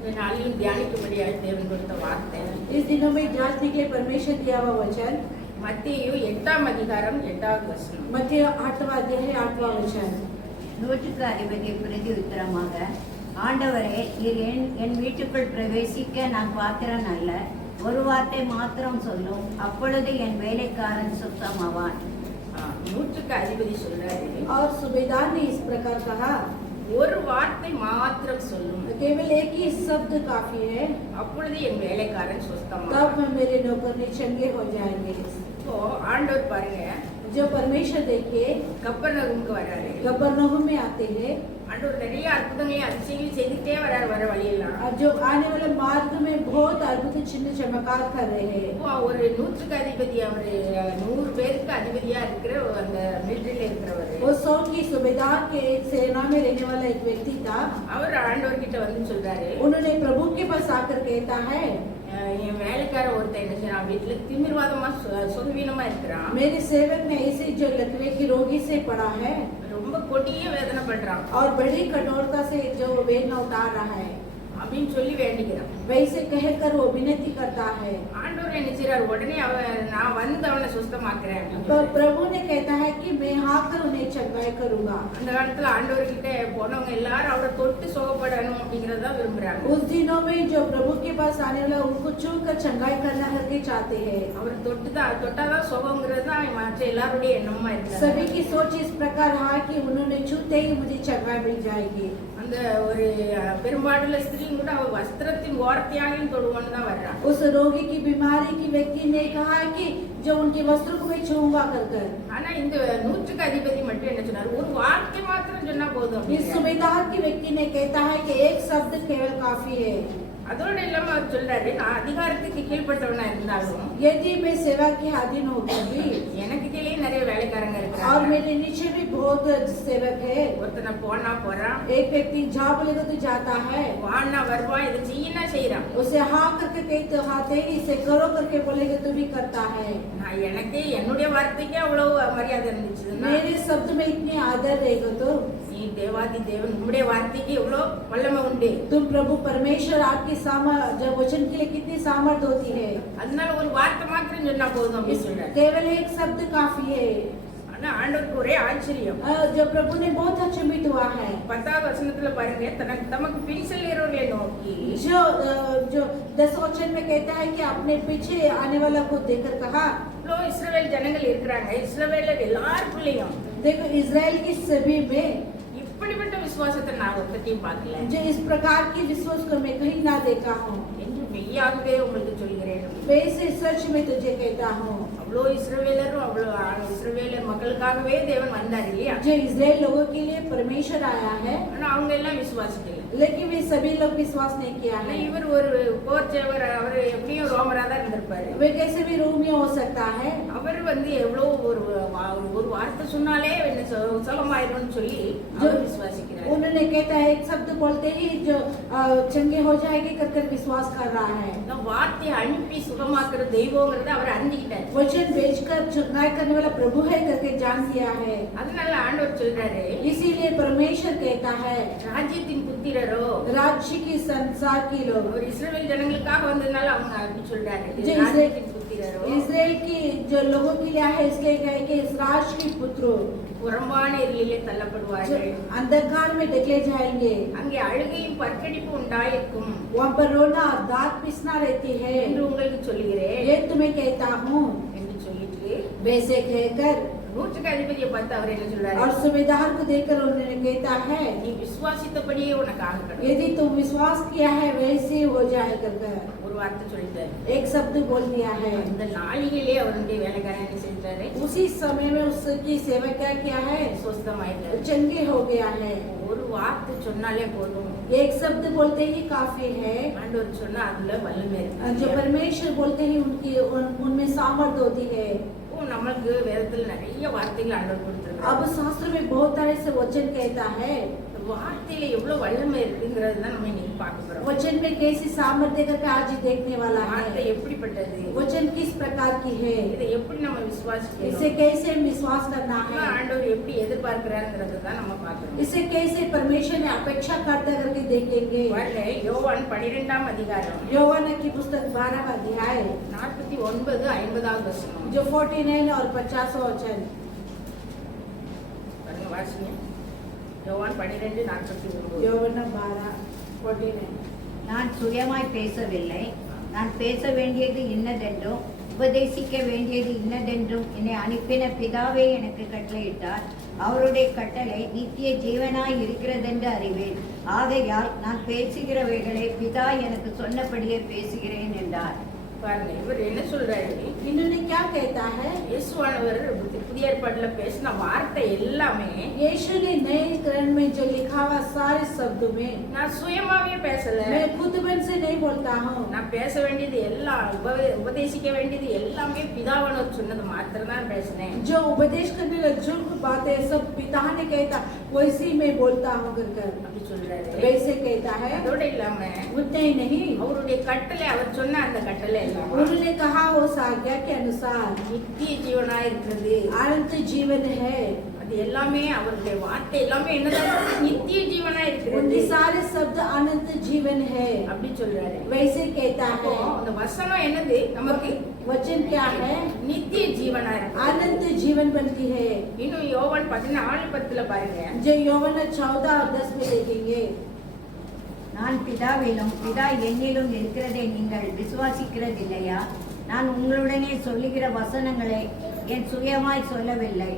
இந்த நாளிலும் தியானிக்கும்படியாக தேவன் கொடுத்த வார்த்தை इस दिनों में जांचने के लिए परमेश्वर दिया हुआ वचन மத்தேயு 8ஆம் அதிகாரம் 8வது வசனம். मत्ती 8वां अध्याय 8वां वचन. நூற்றுக்கு அதிபதி பிரதி உத்தரமாக, ஆண்டவரே, நீர் என் வீட்டுக்குள் பிரவேசிக்க நான் பாத்திரன் அல்ல. ஒரு வார்த்தை மாத்திரம் சொல்லும், அப்பொழுது என் வேலைக்காரன் சுத்தமாவான். நூற்றுக்கு அதிபதி சொல்றாரு, और सूबेदार ने इस प्रकार कहा, ஒரு வார்த்தை மாத்திரம் சொல்லும், केवल एक ही शब्द काफी है, அப்பொழுது என் வேலைக்காரன் तब சுத்தமாவான். मेरे नौकर चंगे हो जाएंगे. இப்போ ஆண்டவர் பாருங்க, जो परमेश्वर देखिए கப்பர்நகூமுக்கு வராரு. कफरनहूम में आते हैं ஆண்டவர் நிறைய அற்புதங்களையும் அதிசயங்களையும் செய்துட்டே வராரு வர வழியெல்லாம். और जो आने वाले मार्ग में बहुत अद्भुत चिन्ह चमत्कार कर रहे हैं. இப்போ ஒரு நூற்றுக்கு அதிபதி, அவரு 100 பேருக்கு அதிபதியா இருக்கிற அந்த மிலிட்டரியில இருக்கிறவர். वो 100 की सूबेदार के एक सेना में रहने वाला एक व्यक्ति था. அவர் ஆண்டவர் கிட்ட வந்து சொல்றாரு, उन्होंने प्रभु के पास आकर कहता है, என் வேலைக்கார ஒருத்தன் என்ன செய்யறான், வீட்டுல திமிர்வாதமா சுகவீனமா இருக்கிறான், मेरे सेवक में ऐसे जो लकवे की रोगी से पड़ा है ரொம்ப கொடிய வேதனை பண்றான் और बड़ी कठोरता से जो वेदना उतार रहा है, அப்படின்னு சொல்லி வேண்டிக்கிறான். वैसे कहकर वो विनती करता है. ஆண்டவர் என்ன செய்யறாரு, உடனே நான் வந்து அவனை சுத்தமாக்குறேன் அப்படின்னு तो சொல்லி. प्रभु ने कहता है कि मैं आकर उन्हें चंगाई करूंगा. அந்த காலத்துல ஆண்டவர் கிட்ட போனவங்க எல்லாரும் அவரை தொட்டு சுகப்படணும் அப்படிங்கறத விரும்புறாங்க. उस दिनों में जो प्रभु के पास आने वाला उनको छू कर चंगाई करना करके चाहते हैं. அவர் தொட்டாதான் சுகங்கிறது தான் மற்ற எல்லாருடைய எண்ணமா இருக்கு. सभी की सोच इस प्रकार रहा कि उन्होंने छूते ही मुझे चंगाई मिल जाएगी. அந்த ஒரு பெரும்பாடுள்ள ஸ்திரீயும் கூட அவர் வஸ்திரத்தின் ஓரத்தையாகவும் தொடுவோன்னு தான் வர்றான். उस रोगी की बीमारी की व्यक्ति ने कहा कि जो उनके वस्त्र को मैं छूंगा कर. ஆனா இந்த நூற்றுக்கு அதிபதி மட்டும் என்ன சொன்னாரு, ஒரு வார்த்தை மாத்திரம் சொன்னா போதும். इस सूबेदार की व्यक्ति ने कहता है कि एक शब्द केवल काफी है. அதோட இல்லாம அவர் சொல்றாரு, நான் அதிகாரத்துக்கு கீழ்பட்டவனா இருந்தாலும் यदि मैं सेवा के अधीन होकर भी எனக்கு கீழே நிறைய வேலைக்காரங்க और இருக்கிறாங்க. मेरे नीचे भी बहुत सेवक है. ஒருத்தனை போனா போறான், एक व्यक्ति जा बोलेगा तो जाता है, வான்னா வருவான், இதை செய்யினா செய்யறான். उसे हाँ करके कहते हाथे ही इसे करो करके बोलेगा तो भी करता है. நான் எனக்கு என்னுடைய வார்த்தைக்கே அவ்வளவு மரியாதை இருந்துச்சுன்னா, मेरे शब्द में इतनी आदर रहेगा तो நீ தேவாதி தேவன், உம்முடைய வார்த்தைக்கு எவ்வளவு வல்லமை உண்டு. तुम प्रभु परमेश्वर आपकी जब वचन के लिए कितनी सामर्थ होती है. அதனால ஒரு வார்த்தை மாத்திரம் சொன்னா போதும் அப்படின்னு சொல்றாரு. केवल एक शब्द काफी है. ஆனா ஆண்டவருக்கு ஒரே ஆச்சரியம். जो प्रभु ने बहुत अचंभित हुआ है. 10வது வசனத்துல பாருங்க, தமக்கு பின்செல்கிறவர்களை நோக்கி जो 10 वचन में कहता है कि अपने पीछे आने वाला को देखकर कहा, இவ்வளோ இஸ்ரவேல் ஜனங்கள் இருக்கிறாங்க, இஸ்ரவேலர் எல்லாருக்குள்ளேயும் देखो इजराइल की सभी में இப்படிப்பட்ட விசுவாசத்தை நான் ஒருத்தையும் பார்க்கல. जो इस प्रकार की विश्वास को मैं कहीं ना देखा हूँ. என்று மெய்யாகவே உங்களுக்கு சொல்கிறேன். वैसे सच में तुझे कहता हूँ. அவ்வளோ இஸ்ரவேலரும் அவ்வளோ இஸ்ரவேலர் மக்களுக்காகவே தேவன் வந்தார் இல்லையா? जो इजराइल लोगों के लिए परमेश्वर आया है, ஆனா அவங்க எல்லாம் விசுவாசிக்கல. लेकिन वे सभी लोग विश्वास नहीं किया ஆனா है. இவர் ஒரு போர்ச்சவர், அவர் எப்படியும் ரோமரா தான் இருந்திருப்பாரு. वे कैसे भी रोमी हो सकता है. அவர் எவ்வளோ ஒரு வார்த்தை சொன்னாலே என்ன சுகமாயிரும்னு சொல்லி அவர் விசுவாசிக்கிறார். उन्होंने कहता है एक शब्द बोलते ही जो चंगे हो जाएंगे कर विश्वास कर रहा है. இந்த வார்த்தையை அனுப்பி சுகமாக்குற தெய்வங்கிறத அவர் அறிஞ்சுக்கிட்டார். वचन भेजकर चंगाई करने वाला प्रभु है करके जान दिया है. அதனால ஆண்டவர் சொல்றாரு, इसीलिए परमेश्वर कहता है, ராஜ்யத்தின் புத்திரரோ, राज्य की संसार की लोग, ஒரு இஸ்ரவேல் ஜனங்களுக்காக வந்ததுனால அவங்க அப்படி சொல்றாரு, जे ராஜ்யத்தின் புத்திரரோ, इजराइल की जो लोगों के लिए है इसलिए कहे कि इस राष्ट्र के पुत्रों புறம்பான எரியிலே जो தள்ளப்படுவார்கள். अंधकार में ढकेले जाएंगे, அங்கே அழுகையும் பற்கடிப்பு உண்டாயிருக்கும் वहाँ पर रोना और दांत पिसना रहती है, என்று உங்களுக்கு சொல்லுகிறேன் ये तुम्हें कहता हूँ. என்று சொல்லிட்டு वैसे कहकर நூற்றுக்கு அதிபதியை பார்த்து அவர் என்ன சொல்றாரு, और सूबेदार को देखकर उन्होंने कहता है, நீ விசுவாசித்தபடியே உனக்கு ஆகட்டும். यदि तुम विश्वास किया है वैसे ही हो जाए कर ஒரு வார்த்தை சொல்லிட்டாரு. एक शब्द बोल दिया है. அந்த நாளிலே அவருடைய வேலைக்காரன் என்ன செஞ்சாரு, उसी समय में उसकी सेवा क्या किया है, சுஸ்தமாயிட்டாரு. चंगे हो गया है. ஒரு வார்த்தை சொன்னாலே போதும். एक शब्द बोलते ही काफी है. ஆண்டவர் சொன்னா அதுல வல்லமை जो இருக்கு. परमेश्वर बोलते ही उनमें सामर्थ होती है. இப்போ நமக்கு வேதத்துல நிறைய வார்த்தைகள் ஆண்டவர் கொடுத்திருக்காரு. अब शास्त्र में बहुत तरह से वचन कहता है. வார்த்தையில எவ்வளவு வல்லமை இருக்குங்கிறது தான் நம்ம இன்னைக்கு பார்க்க போறோம். वचन में कैसी सामर्थ्य करके आज ही देखने वाला வார்த்தை है। எப்படிப்பட்டது, वचन किस प्रकार की है, இதை எப்படி நம்ம इसे விசுவாசிக்கிறோம், कैसे हम विश्वास करना है, ஆண்டவர் எப்படி எதிர்பார்க்கிறாருங்கிறது தான் நம்ம பார்க்கணும். इसे कैसे परमेश्वर ने अपेक्षा करते करके देखेंगे। பாருங்க, யோவான் 12ஆம் அதிகாரம் யோவாन की पुस्तक 12 अध्याय 49-50 வசனம். जो 49 और 50 वचन பாருங்க, வாசிங்க. யோவான் 12:49. யோவான் 12:49 நான் சுயமாய் பேசவில்லை, நான் பேச வேண்டியது இன்னதென்றும் உபதேசிக்க வேண்டியது இன்னதென்றும் என்னை அனுப்பின பிதாவே எனக்கு கட்டளையிட்டார். அவருடைய கட்டளை நித்திய ஜீவனாய் இருக்கிறதென்று அறிவேன். ஆகையால் நான் பேசுகிறவைகளை பிதா எனக்கு சொன்னபடியே பேசுகிறேன் என்றார். பாருங்க, இவர் என்ன சொல்றாரு, इन्होंने क्या कहता है, இயேசுவானவர் புதிய ஏற்பாட்டுல பேசின வார்த்தை எல்லாமே यीशु ने नए करण में जो लिखा हुआ सारे शब्दों में நான் சுயமாவே பேசல, मैं खुद मन से नहीं बोलता हूँ, நான் பேச வேண்டியது எல்லாம் உபதேசிக்க வேண்டியது எல்லாமே பிதாவானவர் சொன்னது மாத்திரம் தான் பேசினேன். जो उपदेश करने वाला जो बातें सब पिता ने कहता वैसे ही मैं बोलता हूँ कर அப்படி சொல்றாரு. वैसे कहता है। அதோட இல்லாம उतना ही नहीं, அவருடைய கட்டளை, அவர் சொன்ன அந்த கட்டளை எல்லாம் उन्होंने कहा उस आज्ञा के अनुसार நித்திய ஜீவனா இருக்கிறது. अनंत जीवन है। அது எல்லாமே அவருடைய வார்த்தை எல்லாமே என்னதான் நித்திய ஜீவனா இருக்கிறது उनके सारे शब्द अनंत जीवन है, அப்படி சொல்றாரு. वैसे कहता அப்போ है। அந்த வசனம் என்னது, நமக்கு वचन क्या है, நித்திய ஜீவனா இருக்கு. अनंत जीवन बनती है। இன்னும் யோவான் 14:10 பாருங்க. जो यौवन 14 और 10 में देखेंगे, நான் பிதாவிலும் பிதா என்னிலும் இருக்கிறதை நீங்கள் விசுவாசிக்கிறதில்லையா? நான் உங்களுடனே சொல்லுகிற வசனங்களை என் சுயமாய் சொல்லவில்லை.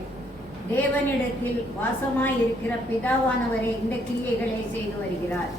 தேவனிடத்தில் வாசமாய் இருக்கிற பிதாவானவரே இந்த கிரியைகளை செய்து வருகிறார்.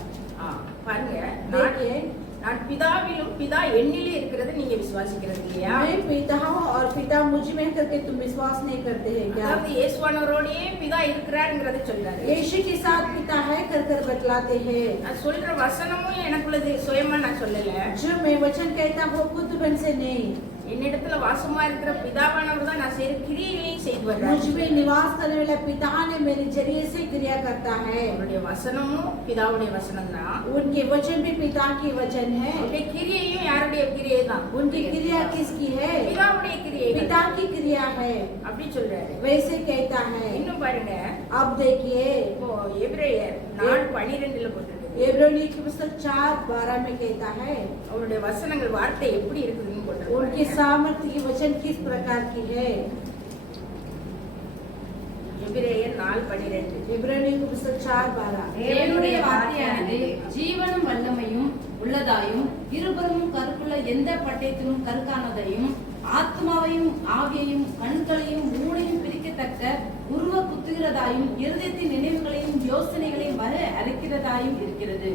பாருங்க, देखिए நான் பிதாவிலும் பிதா என்னிலே இருக்கிறது நீங்க விசுவாசிக்கிறது இல்லையா? मैं पिता हूँ और पिता मुझ में करके तुम विश्वास नहीं करते हैं क्या? அதாவது இயேசுவானவரோடே பிதா இருக்கிறாருங்கறத சொல்றாரு. यीशु के साथ पिता है कर बतलाते हैं। நான் சொல்ற வசனமும் எனக்குள்ளது சுயமா நான் சொல்லல. जो मैं वचन कहता हूँ खुद मन से नहीं, என்னிடத்துல வாசமா இருக்கிற பிதாவானவர் தான் நான் செய்யற கிரியைகளையும் செய்து வர்றாரு. मुझ में निवास करने वाला पिता ने मेरे जरिए से क्रिया करता है। அவருடைய வசனமும் பிதாவுடைய வசனம் தான். उनके वचन भी पिता की वचन है। அவருடைய கிரியையும் யாருடைய கிரியை தான்? उनकी क्रिया किसकी है? பிதாவுடைய கிரியை. पिता की क्रिया है, அப்படி சொல்றாரு. वैसे कहता है। இன்னும் பாருங்க, अब देखिए இப்போ எபிரேயர் 4:12 போட்டிருக்கு. इब्रानी की पुस्तक 4:12 में कहता है, அவருடைய வசனங்கள் வார்த்தை எப்படி இருக்குதுன்னு போட்டிருக்கு. उनकी सामर्थ्य की वचन किस प्रकार की है। எபிரேயர் 4:12. इब्रानी की पुस्तक 4:12 தேவனுடைய வார்த்தையானது ஜீவனும் வல்லமையும் உள்ளதாயும் இருபுறமும் கருக்குள்ள எந்த பட்டயத்திலும் கருக்கானதையும் ஆத்மாவையும் ஆவியையும் கண்களையும் மூளையும் பிரிக்கத்தக்க உருவ குத்துகிறதாயும் இருதயத்தின் நினைவுகளையும் யோசனைகளையும் வர அரைக்கிறதாயும் இருக்கிறது.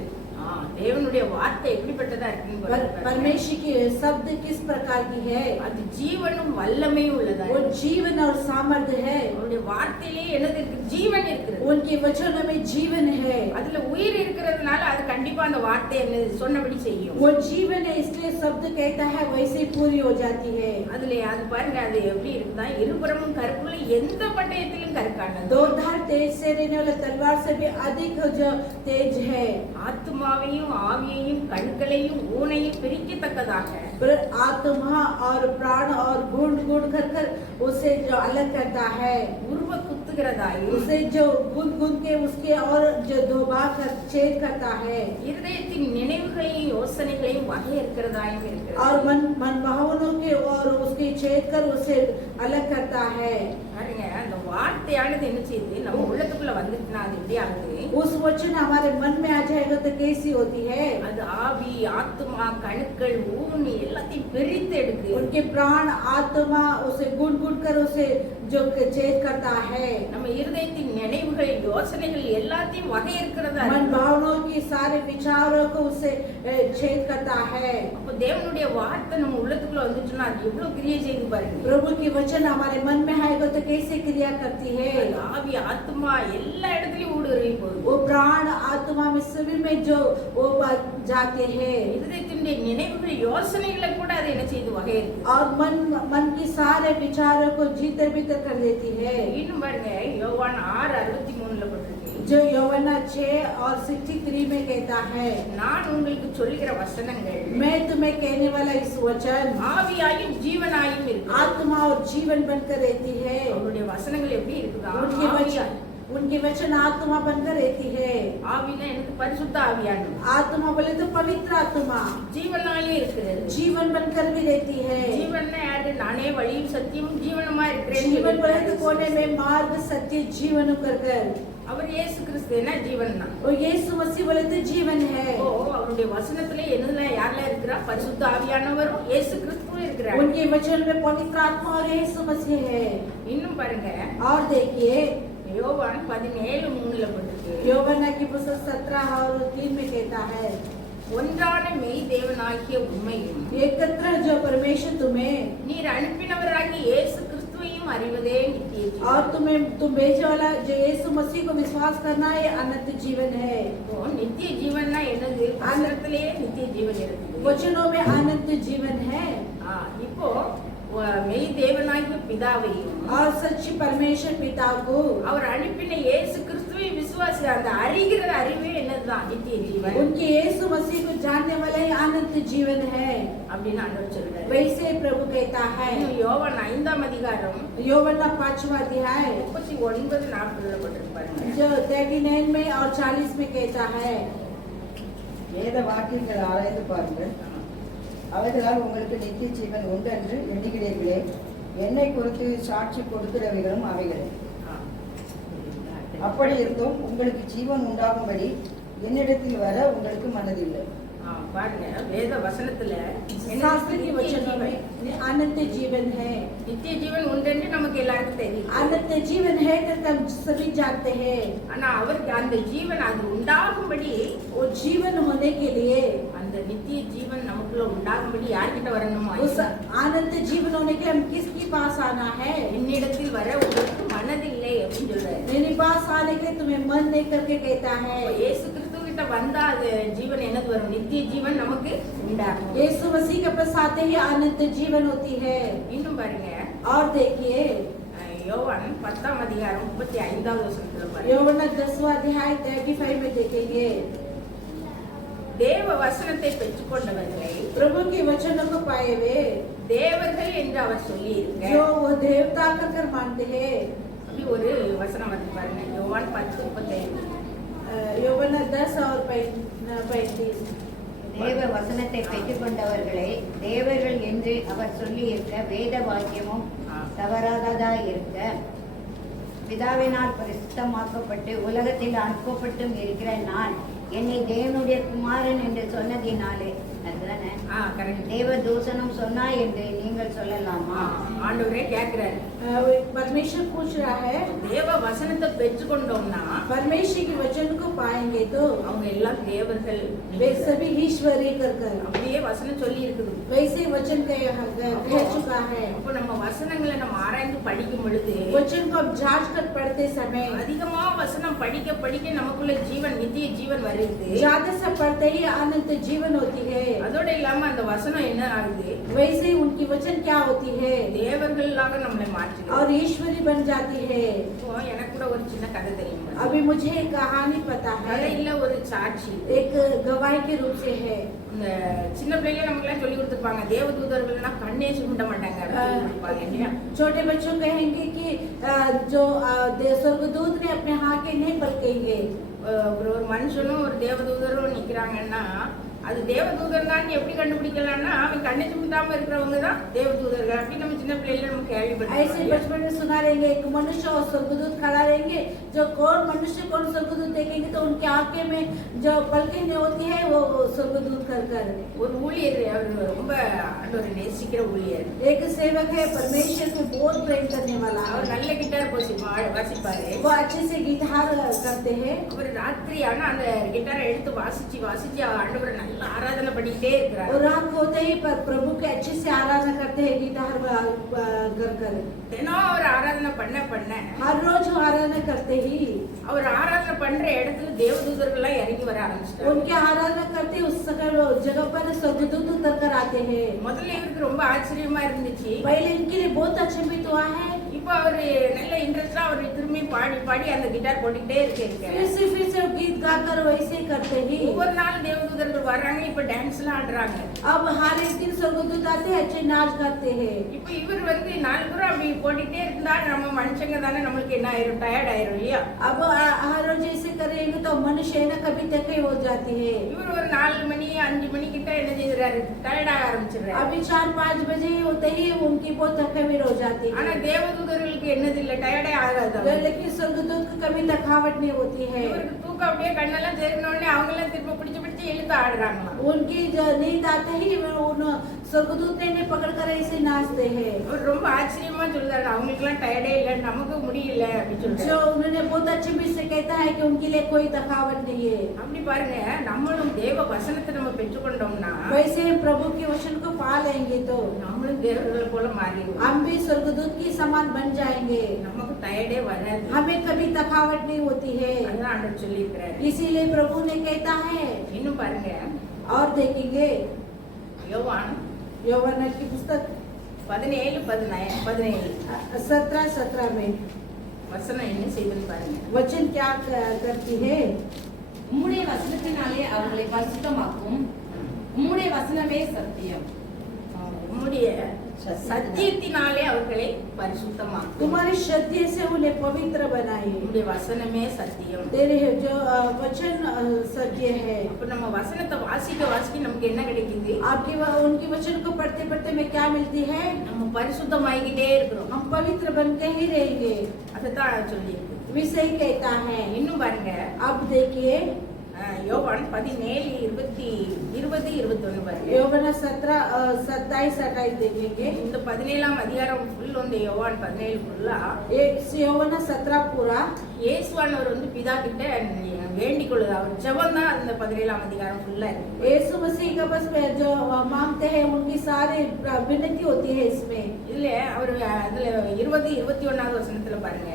தேவனுடைய வார்த்தை எப்படிப்பட்டதா இருக்குன்னு பாருங்க. परमेश्वर की शब्द किस प्रकार की है, அது ஜீவனும் வல்லமையும் உள்ளதா. वो जीवन और सामर्थ्य है। அவருடைய வார்த்தையிலே என்னது இருக்கு? ஜீவன் இருக்குது. उनके वचनों में जीवन है, அதுல உயிர் இருக்கிறதுனால அது கண்டிப்பா அந்த வார்த்தை என்ன சொன்னபடி செய்யும். वो जीवन है इसलिए शब्द कहता है वैसे पूरी हो जाती है। அதுல அது பாருங்க, அது எப்படி இருக்குதா, இருபுறமும் கருக்குள்ள எந்த பட்டயத்திலும் கருக்கானது. दो धार तेज से रहने वाले तलवार से भी अधिक जो तेज है, ஆத்மாவையும் ஆவியையும் கண்களையும் ஊனையும் பிரிக்கத்தக்கதாக आत्मा और प्राण और गुण कर उसे जो अलग करता है, உருவ குத்துகிறதாயும் उसे जो गुन के उसके और जो धोबा कर छेद करता है, இருதயத்தின் நினைவுகளையும் யோசனைகளையும் வகையறுக்கிறதாயும் இருக்கிறது. और मन भावनों के और उसके छेद कर उसे अलग करता है। பாருங்க, அந்த வார்த்தையானது என்ன செய்யுது, நம்ம உள்ளத்துக்குள்ள வந்துட்டுனா அது எப்படி ஆகுது? उस वचन हमारे मन में आ जाएगा तो कैसी होती है, அது ஆவி ஆத்மா கணுக்கள் ஊனி எல்லாத்தையும் பிரித்து எடுக்கு. उनके प्राण आत्मा उसे गुन कर उसे जो छेद करता है, நம்ம இருதயத்தின் நினைவுகள் யோசனைகள் எல்லாத்தையும் வகையறுக்கிறதா मन இருக்கு. भावनाओं की सारे विचारों को उसे छेद करता है। அப்ப தேவனுடைய வார்த்தை நம்ம உள்ளத்துக்குள்ள வந்துச்சுன்னா அது எவ்வளவு கிரியை செய்து பாருங்க. प्रभु की वचन हमारे मन में आएगा तो कैसे क्रिया करती है, அது ஆவி ஆத்மா எல்லா இடத்துலயும் ஊடுருவி போகுது. वो प्राण आत्मा में सभी में में जो वो जाते हैं இருதயத்தினுடைய நினைவுகள் யோசனைகளை கூட அது என்ன செய்து வகையிருக்கு. और मन की सारे विचारों को भीतर भीतर कर देती है। இன்னும் பாருங்க யோவான் 6:63 போட்டிருக்கு. जो यूहन्ना 6 और 63 में कहता है, நான் உங்களுக்கு சொல்லுகிற வசனங்கள் मैं तुम्हें कहने वाला इस वचन ஆவியாயும் ஜீவனாயும் இருக்கு. आत्मा और जीवन बनकर रहती है। அவருடைய வசனங்கள் எப்படி இருக்குதா? उनके वचन आत्मा बनकर रहती है। ஆவினா எனக்கு பரிசுத்த ஆவியானது. आत्मा बोले तो पवित्र आत्मा ஜீவனாலே இருக்கிறது. जीवन बनकर भी रहती है। ஜீவன்னா யாரு? நானே வழியும் சத்தியமும் ஜீவனுமா இருக்கிறேன். जीवन बोले तो कोने में मार्ग सत्य जीवन कर அவர் இயேசு கிறிஸ்து என்ன ஜீவன் தான். और यीशु मसीह बोले तो जीवन है। ஓ அவருடைய வசனத்திலே என்னதுல யாரெல்லாம் இருக்கிறா? பரிசுத்த ஆவியானவரும் இயேசு கிறிஸ்துவும் இருக்கிறார். उनके वचन में पवित्र आत्मा और यीशु मसीह है। இன்னும் பாருங்க और देखिए யோவான் 17:3 போட்டிருக்கு. यूहन्ना की पुस्तक 17 और 3 में कहता है, ஒன்றான மெய் தேவனாகிய உண்மையும் एकत्र जो परमेश्वर तुम्हें நீர் அனுப்பினவராகிய இயேசு கிறிஸ்துவையும் அறிவதே நித்திய ஜீவன். और तुम भेजे वाला जो यीशु मसीह को विश्वास करना ये अनंत जीवन है। இப்போ நித்திய ஜீவன்னா என்னது? வசனத்திலே நித்திய ஜீவன் இருக்குது. वचनों में अनंत जीवन है। இப்போ மெய் தேவனாகிய பிதாவையும் और सच्ची परमेश्वर पिता को அவர் அனுப்பின இயேசு கிறிஸ்துவை விசுவாசி அந்த அறிகிற அறிவே என்னதுதான்? நித்திய ஜீவன். उनके यीशु मसीह को जानने वाला ही अनंत जीवन है அப்படின்னு ஆண்டவர் சொல்றாரு. वैसे प्रभु कहता है। யோவான் 5:அதிகாரம் यूहन्ना 5वां अध्याय 39-40 போட்டிருப்பாருங்க. जो 39 में और 40 में कहता है, வேத வாக்கியங்கள் ஆராய்ந்து பாருங்கள், அவைகளால் உங்களுக்கு நித்திய ஜீவன் உண்டு என்று எண்ணுகிறீர்களே. என்னை குறித்து சாட்சி கொடுக்கிறவைகளும் அவைகளே. அப்படி இருந்தும் உங்களுக்கு ஜீவன் உண்டாகும்படி என்னிடத்தில் வர உங்களுக்கு மனதில்லை. பாருங்க வேத வசனத்துல शास्त्र के वचनों में अनंत जीवन है। நித்திய ஜீவன் உண்டு நமக்கு எல்லாருக்கும் தெரியும். अनंत जीवन है करके हम सभी जानते हैं। ஆனா அவருக்கு அந்த ஜீவன் அது உண்டாகும்படி वो जीवन होने के लिए அந்த நித்திய ஜீவன் நமக்குள்ள உண்டாகும்படி யார்கிட்ட வரணுமா? उस अनंत जीवन होने के लिए हम किसके पास आना है? என்னிடத்தில் வர உங்களுக்கு மனதில்லை அப்படின்னு சொல்றாரு. मेरे पास आने के लिए तुम्हें मन नहीं करके कहता है। இயேசு கிறிஸ்து கிட்ட வந்தா அது ஜீவன் என்னது வரும்? நித்திய ஜீவன் நமக்கு உண்டாகும். यीशु मसीह के पास आते ही अनंत जीवन होती है। இன்னும் பாருங்க और देखिए யோவான் 10:35 பாருங்க. यूहन्ना 10वां अध्याय 35 में देखेंगे, தேவ வசனத்தை பெற்றுக்கொண்டவர்களை प्रभु के वचनों को पाए हुए தேவர்கள் என்று அவர் சொல்லி जो वो देवता कर मानते हैं। அப்படி ஒரு வசனம் வந்து பாருங்க. யோவான் 10:35. यूहन्ना 10 और 35 தேவ வசனத்தை பெற்றுக்கொண்டவர்களே தேவர்கள் என்று அவர் சொல்லி இருக்க வேத வாக்கியமும் தவறாததா இருக்க பிதாவினால் பரிசுத்தமாக்கப்பட்டு உலகத்தில் அனுப்பப்பட்டும் இருக்கிற நான் என்னை தேவனுடைய குமாரன் என்று சொன்னதினாலே அதுதானே கரெக்ட். தேவ தூஷணம் சொன்னா என்று நீங்கள் சொல்லலாமா? ஆண்டவரே கேக்குறாரு. परमेश्वर पूछ रहा है, தேவ வசனத்தை பெற்றுக்கொண்டோம்னா परमेश्वर के वचन को पाएंगे तो அவங்க எல்லாம் தேவர்கள். वे सभी ईश्वरी कर அப்படியே வசனம் சொல்லி இருக்குது. वैसे वचन कह चुका है। அப்போ நம்ம वசனங்களை நம்ம ஆராய்ந்து படிக்கும் பொழுது वचन को अब जांच कर पढ़ते समय அதிகமா வசனம் படிக்க படிக்க நமக்குள்ள ஜீவன் நித்திய ஜீவன் வருது. ज्यादा से पढ़ते ही अनंत जीवन होती है। அதோட இல்லாம அந்த வசனம் என்ன ஆகுது? वैसे उनकी वचन क्या होती है? தேவர்களாக நம்மளை மாற்றுது. और ईश्वरी बन जाती है। இப்போ எனக்கு கூட ஒரு சின்ன கதை தெரியும். अभी मुझे एक कहानी पता है, கதை இல்ல ஒரு சாட்சி. एक गवाही के रूप से है। இந்த சின்ன பிள்ளைங்க நமக்கு எல்லாம் சொல்லி கொடுத்துருப்பாங்க தேவதூதர்கள்னா கண்ணே சுண்ட மாட்டாங்க அப்படின்னு சொல்லிருப்பாங்க இல்லையா? छोटे बच्चों कहेंगे कि जो स्वर्गदूत ने अपने हाथ के नहीं पलकेंगे। ஒரு மனுஷனும் ஒரு தேவதூதரும் நிக்கிறாங்கன்னா அது தேவதூதர் தான் எப்படி கண்டுபிடிக்கலாம்னா அவன் கண்ணை சுமத்தாம இருக்கிறவங்க தான் தேவதூதர்கள் அப்படி நம்ம சின்ன பிள்ளைல நம்ம ऐसे கேள்விப்பட்டிருக்கோம். बचपन में सुना रहेंगे, एक मनुष्य और स्वर्गदूत खड़ा रहेंगे, जो कौन मनुष्य कौन स्वर्गदूत देखेंगे तो उनके आंखें में जो पलकें नहीं होती है वो स्वर्गदूत कर ஒரு ஊழியர் அவர் ரொம்ப ஆண்டவரை நேசிக்கிற ஊழியர். एक सेवक है, परमेश्वर को बहुत प्रेम करने वाला அவர் है। நல்ல கிட்டார் வாசிப்பாரு. वो अच्छे से गिटार करते हैं। அவர் ராத்திரி ஆனா அந்த கிட்டாரை எடுத்து வாசிச்சு வாசிச்சு ஆண்டவரை நல்லா நல்லா ஆராதனை பண்ணிக்கிட்டே இருக்கிறார். और रात को होते ही प्रभु के अच्छे से आराधना करते हैं गिटार कर कर। தினம் அவர் ஆராதனை பண்ண பண்ண हर रोज आराधना करते ही அவர் ஆராதனை பண்ற இடத்துல தேவதூதர்கள் எல்லாம் இறங்கி வர ஆரம்பிச்சிட்டாங்க. उनके आराधना करते उस जगह पर स्वर्गदूत उतर कर आते हैं। முதல்ல இவருக்கு ரொம்ப ஆச்சரியமா இருந்துச்சு. पहले इनके लिए बहुत अचंभित हुआ है। இப்போ அவரு நல்ல இன்ட்ரெஸ்டா அவர் திரும்பி பாடி பாடி அந்த கிட்டார் போட்டுக்கிட்டே இருக்காரு. फिर से गीत गाकर वैसे ही करते ही ஒவ்வொரு நாள் தேவதூதர்கள் வர்றாங்க, இப்ப டான்ஸ் எல்லாம் ஆடுறாங்க. अब हर एक दिन स्वर्गदूत आते हैं, अच्छे नाच गाते हैं। இப்ப இவர் வந்து நாலு பேரும் அப்படி போட்டுக்கிட்டே இருந்தா நம்ம மனுஷங்க தானே, நம்மளுக்கு என்ன ஆயிரும், டயர்ட் ஆயிரும் இல்லையா? अब हर रोज ऐसे करेंगे तो मनुष्य है ना कभी थके हो जाते हैं। இவர் ஒரு 4 மணி 5 மணி கிட்ட என்ன செய்யறாரு, டயர்ட் ஆக ஆரம்பிச்சிடுறாரு. अभी 4-5 बजे ही होते ही उनकी बहुत थकावट हो जाती ஆனா है। தேவதூதர்களுக்கு என்னது இல்ல, டயர்டே ஆகாது. लेकिन स्वर्गदूत को कभी थकावट नहीं होती है। இவருக்கு தூக்கம் அப்படியே கண்ணெல்லாம் தெரிஞ்ச உடனே அவங்க எல்லாம் திரும்ப பிடிச்சு பிடிச்சு இழுத்து ஆடுறாங்களாம். उनकी जो नींद आते ही उन स्वर्गदूत ने पकड़ कर ऐसे नाचते हैं। அவர் ரொம்ப ஆச்சரியமா சொல்றாரு, அவங்களுக்கு எல்லாம் டயர்டே இல்ல, நமக்கு முடியல அப்படின்னு जो சொல்றாரு. उन्होंने बहुत अच्छे भी से कहता है कि उनके लिए कोई थकावट नहीं है। அப்படி பாருங்க, நம்மளும் தேவ வசனத்தை நம்ம பெற்றுக்கொண்டோம்னா वैसे हम प्रभु के वचन को पा लेंगे तो நம்மளும் தேவர்களை போல மாறிடுவோம். हम भी स्वर्गदूत के समान बन जाएंगे। நமக்கு டயர்டே வராது. हमें कभी थकावट नहीं होती है। அதான் ஆண்டவர் சொல்லி இருக்கிறாரு. इसीलिए प्रभु ने कहता है। இன்னும் பாருங்க, और देखेंगे யோவான் यूहन्ना की पुस्तक 17:17 17 में வசனம் என்ன செய்யுதுன்னு பாருங்க. वचन क्या करती है। உம்முடைய வசனத்தினாலே அவர்களை பரிசுத்தமாக்கும். உம்முடைய வசனமே சத்தியம். உம்முடைய சத்தியத்தினாலே அவர்களை பரிசுத்தமாக்கும். तुम्हारे सत्य से उन्हें पवित्र बनाए। உம்முடைய வசனமே சத்தியம். तेरे जो वचन सत्य है। அப்ப நம்ம வசனத்தை வாசிக்க வாசிக்க நமக்கு என்ன கிடைக்குது? आपकी उनकी वचन को पढ़ते पढ़ते में क्या मिलती है। நம்ம பரிசுத்தமாகிக்கிட்டே இருக்கிறோம். हम पवित्र बनते ही रहेंगे। அதுதான் சொல்லி विषय कहता है। இன்னும் பாருங்க, अब देखिए யோவான் 17:20-21 பாருங்க. यूहन्ना 17-27 देखेंगे। இந்த 17ஆம் அதிகாரம் ஃபுல் வந்து யோவான் 17 ஃபுல்லா यूहन्ना 17 पूरा இயேசுவானவர் வந்து பிதா கிட்ட வேண்டிக் கொள்ளுது. அவர் ஜெபம் தான் அந்த 17ஆம் அதிகாரம் ஃபுல்லா இருக்கு. यीशु मसीह का बस जो मांगते हैं उनकी सारी विनती होती है इसमें। இதுல அவர் அதுல 20-21 வசனத்துல பாருங்க,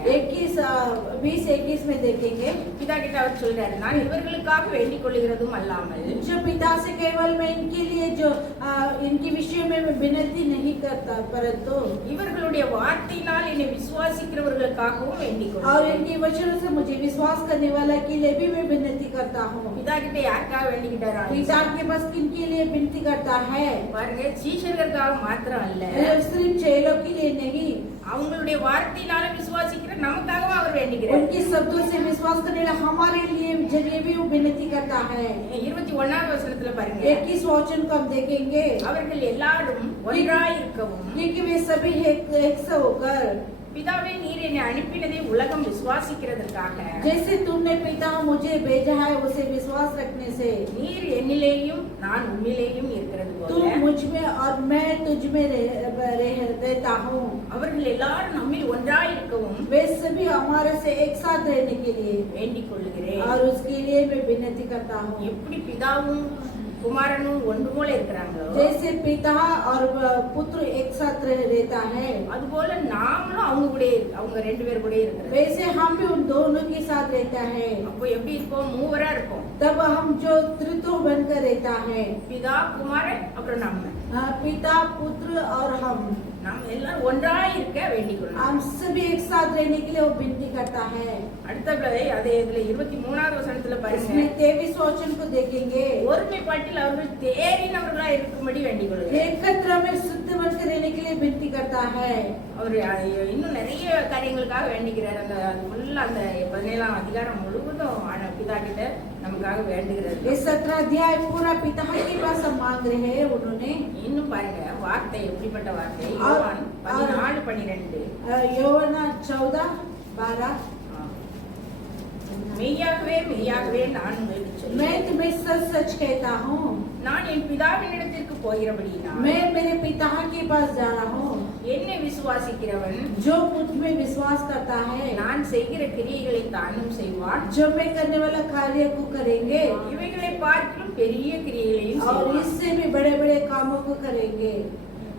21 में देखेंगे। பிதா கிட்ட அவர் சொல்றாரு, நான் இவர்களுக்காக வேண்டிக் கொள்ளுகிறதும் அல்லாமல் जो पिता से केवल मैं इनके लिए जो इनके विषय में मैं विनती नहीं करता, परंतु இவர்களுடைய வார்த்தையினால் என்னை விசுவாசிக்கிறவர்களுக்காகவும் வேண்டிக் और கொள்கிறேன். इनके वचनों से मुझे विश्वास करने वाला के लिए भी मैं विनती करता हूँ। பிதா கிட்ட யாருக்காக வேண்டிக்கிட்டாரா? पिता के पास किनके लिए विनती करता है। பாருங்க, சீஷர்களுக்காக மாத்திரம் அல்ல, सिर्फ चेलों के लिए नहीं, அவங்களுடைய வார்த்தையினால விசுவாசிக்கிற நமக்காகவும் அவர் வேண்டிக்கிறார். उनके शब्दों से विश्वास करने वाला हमारे लिए जरिए भी वो विनती करता है। 21 வசனத்துல பாருங்க, 21 वचन को हम देखेंगे। அவர்கள் எல்லாரும் ஒன்றாய் இருக்கவும் क्योंकि वे सभी एक से होकर பிதாவே நீர் என்னை அனுப்பினதை உலகம் விசுவாசிக்கிறதற்காக जैसे तुमने पिता मुझे भेजा है उसे विश्वास रखने से நீர் என்னிலேயும் நான் உன்னிலேயும் இருக்கிறது तू போல मुझ में और मैं तुझ में रहता हूँ। அவர்கள் எல்லாரும் நம்மில் ஒன்றாய் இருக்கவும் वे सभी हमारे से एक साथ रहने के लिए வேண்டிக் கொள்ளுகிறேன். और उसके लिए मैं विनती करता हूँ। எப்படி பிதாவும் குமாரனும் ஒன்று போல இருக்கிறாங்களோ जैसे पिता और पुत्र एक साथ रहता है, அதுபோல நாமளும் அவங்க கூட அவங்க ரெண்டு பேர் கூட இருக்கிறோம். वैसे हम भी उन दोनों के साथ रहता है। அப்போ எப்படி இருப்போம்? மூவரா இருப்போம். तब हम जो त्रित्व बनकर रहता है, பிதா குமாரன் அப்புறம் நம்ம पिता पुत्र और हम எல்லாரும் ஒன்றாய் இருக்க வேண்டிக் கொள்ளலாம். हम सभी एक साथ रहने के लिए वो विनती करता है। அடுத்தபடி அதே இதுல 23வது வசனத்துல பாருங்க, इसमें 23 वचन को देखेंगे। ஒருமைப்பாட்டில் அவர்கள் தேறினவர்களா இருக்கும்படி வேண்டிக் கொள்கிறார். एकत्र में शुद्ध बनकर रहने के लिए विनती करता है। அவர் இன்னும் நிறைய காரியங்களுக்காக வேண்டிக்கிறார். அந்த ஃபுல்லா அந்த 17ஆம் அதிகாரம் முழுவதும் பிதா கிட்ட நமக்காக வேண்டுகிறார். ये 17 अध्याय पूरा पिता के पास हम मांग रहे हैं उन्होंने। இன்னும் பாருங்க வார்த்தை எப்படிப்பட்ட வார்த்தை. और- யோவான் 14:12 यूहन्ना 14:12 மெய்யாகவே மெய்யாகவே நான் உங்களுக்கு சொல்லுவேன், मैं तुम्हें सच सच कहता हूँ, நான் என் பிதாவினிடத்திற்கு போகிறபடியினால் मैं मेरे पिता के पास जा रहा हूँ। என்னை விசுவாசிக்கிறவன் जो मुझ में विश्वास करता है, நான் செய்கிற கிரியைகளை தானும் செய்வான், जो मैं करने वाला कार्य को करेंगे இவைகளை பார்க்கிலும் பெரிய கிரியைகளையும் और செய்வான். इससे भी बड़े बड़े कामों को करेंगे।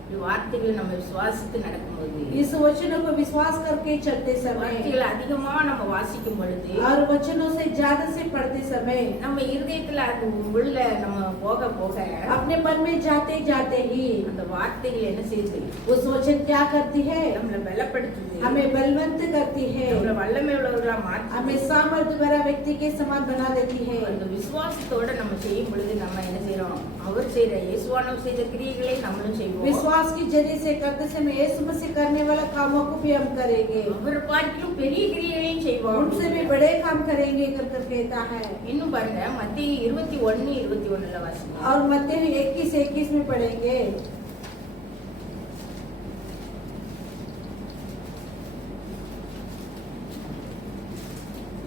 இந்த வார்த்தைகளை நம்ம விசுவாசித்து நடக்கும்போது, इस वचनों को विश्वास करके चलते समय வார்த்தைகளை அதிகமா நம்ம வாசிக்கும் பொழுது, और वचनों से ज्यादा से पढ़ते समय நம்ம இருதயத்துல அது உள்ள நம்ம போக போக अपने मन में जाते जाते ही அந்த வார்த்தைகள் என்ன செய்யுது? उस वचन क्या करती है? நம்மளை பலப்படுத்துது, हमें बलवंत करती है, நம்மளை வல்லமை உள்ளவர்களா மாற்றி, हमें सामर्थ्य भरा व्यक्ति के समान बना देती है। அந்த விசுவாசத்தோட நம்ம செய்யும் பொழுது நம்ம என்ன செய்றோம்? அவர் செய்யற இயேசுவானவர் செய்த கிரியைகளை நம்மளும் செய்வோம். विश्वास के जरिए से करते समय यीशु मसीह करने वाला कामों को भी हम करेंगे, அவர் பார்க்கிலும் பெரிய கிரியைகளையும் செய்வோம். उनसे भी बड़े काम करेंगे कर कर कहता है। இன்னும் பாருங்க, மத்திய 21:21 வாசிங்க. और मत्ती 21:21 में पढ़ेंगे।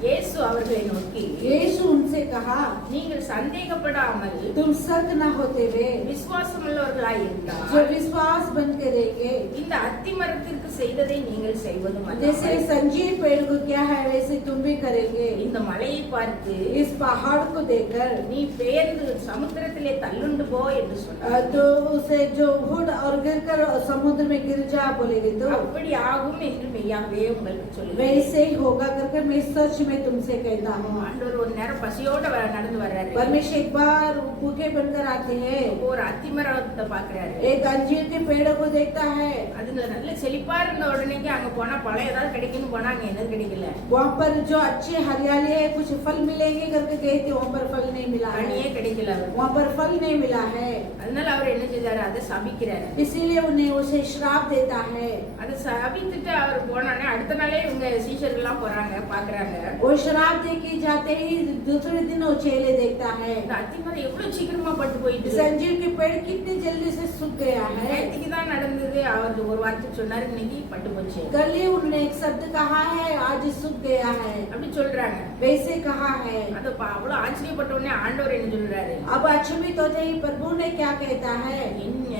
இயேசு அவர்களை நோக்கி, यीशु उनसे कहा, நீங்கள் சந்தேகப்படாமல் तुम शक न होते हुए விசுவாசம் உள்ளவர்களாய் जो இருந்தால் विश्वास बन करेंगे, இந்த அத்தி மரத்திற்கு செய்ததை நீங்கள் செய்வதும் जैसे அல்லாமல், संजीव पेड़ को क्या है वैसे तुम भी करेंगे। இந்த மலையை பார்த்து इस पहाड़ को देखकर நீ பெயர்ந்து சமுத்திரத்திலே தள்ளுண்டு போ என்று சொன்னார். तो उसे जो उड़ और गिर कर समुद्र में गिर जा बोलेगे तो அப்படி ஆகும் என்று மெய்யாகவே உங்களுக்கு சொல்லுவேன். वैसे ही होगा करके मैं सच में तुमसे कहता हूँ। ஆண்டவர் ஒரு நேரம் பசியோட நடந்து வர்றாரு. परमेश्वर एक बार भूखे बनकर आते हैं, ஒரு அத்தி மரத்தை பாக்குறாரு. एक अंजीर के पेड़ को देखता है, அதுல நல்ல செழிப்பா இருந்த உடனேக்கு அங்க போனா பழம் ஏதாவது கிடைக்குன்னு போனா அங்க என்னது கிடைக்கல. वहाँ पर जो अच्छी हरियाली है कुछ फल मिलेंगे करके गए थे, वहाँ पर फल नहीं मिला கனியே है, கிடைக்கல அவருக்கு. वहाँ पर फल नहीं मिला है, அதனால அவர் என்ன செய்தாரு? அதை சபிக்கிறாரு. इसीलिए उन्हें उसे श्राप देता है। அதை சபித்துட்டு அவர் போனானே அடுத்த நாளே இவங்க சீஷர்கள் எல்லாம் போறாங்க பாக்குறாங்க. वो श्राप दे के जाते ही दूसरे दिन वो चेले देखता है, இந்த அத்தி மரம் எவ்வளவு சீக்கிரமா பட்டு போயிட்டு. संजीव के पेड़ कितनी जल्दी से सूख गया है। நேற்றுக்கு தான் நடந்தது. அவர் ஒரு வார்த்தை சொன்னாரு, இன்னைக்கு பட்டு போச்சு कल ही उन्होंने एक शब्द कहा है, आज सूख गया है, அப்படி சொல்றாங்க. वैसे कहा है। அது அவ்வளவு ஆச்சரியப்பட்ட உடனே ஆண்டவர் என்ன சொல்றாரு? अब अचंभित होते ही प्रभु ने क्या कहता है,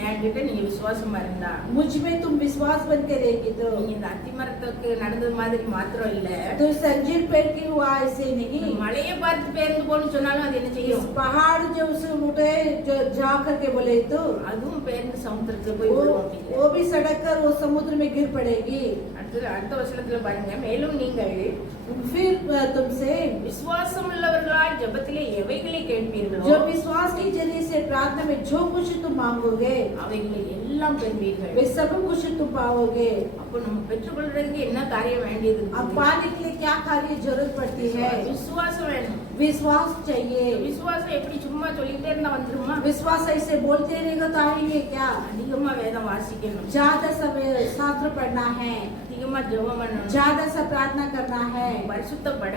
என்கிட்ட நீங்க விசுவாசமா இருந்தா मुझ में तुम विश्वास बन के रहेगी तो நீங்க இந்த அத்தி மரத்துக்கு நடந்தது மாதிரி மாத்திரம் இல்ல, तो संजीव पेड़ की हुआ ऐसे नहीं, மலையை பார்த்து பேருந்து போன்னு சொன்னாலும் அது என்ன इस செய்யும்? पहाड़ जो उसे उठे जो जा करके बोले तो அதுவும் பேருந்து சமுத்திரத்துல போய் விழும் அப்படிங்கிற. वो भी सड़क कर वो समुद्र में गिर पड़ेगी। அடுத்த வசனத்துல பாருங்க, மேலும் நீங்கள் फिर तुमसे விசுவாசம் உள்ளவர்களாய் ஜெபத்திலே எவைகளை கேட்பீர்களோ जो विश्वास के जरिए से प्रार्थना में जो कुछ तुम मांगोगे அவைகளை எல்லாம் பெறுவீர்கள். वे सब कुछ तुम पाओगे। அப்போ நம்ம பெற்றுக்கொள்றதுக்கு என்ன காரியம் வேண்டியது? अब पाने के लिए क्या कार्य जरूरत पड़ती है? விசுவாசம் வேணும். विश्वास चाहिए। விசுவாசம் எப்படி சும்மா சொல்லிட்டே இருந்தா வந்துருமா? विश्वास ऐसे बोलते रहेगा तो आएंगे क्या? அதிகமா வேதம் வாசிக்கணும், ज्यादा समय शास्त्र पढ़ना है, அதிகமா ஜெபம் பண்ணணும். ज्यादा सा प्रार्थना करना है। பரிசுத்தப்பட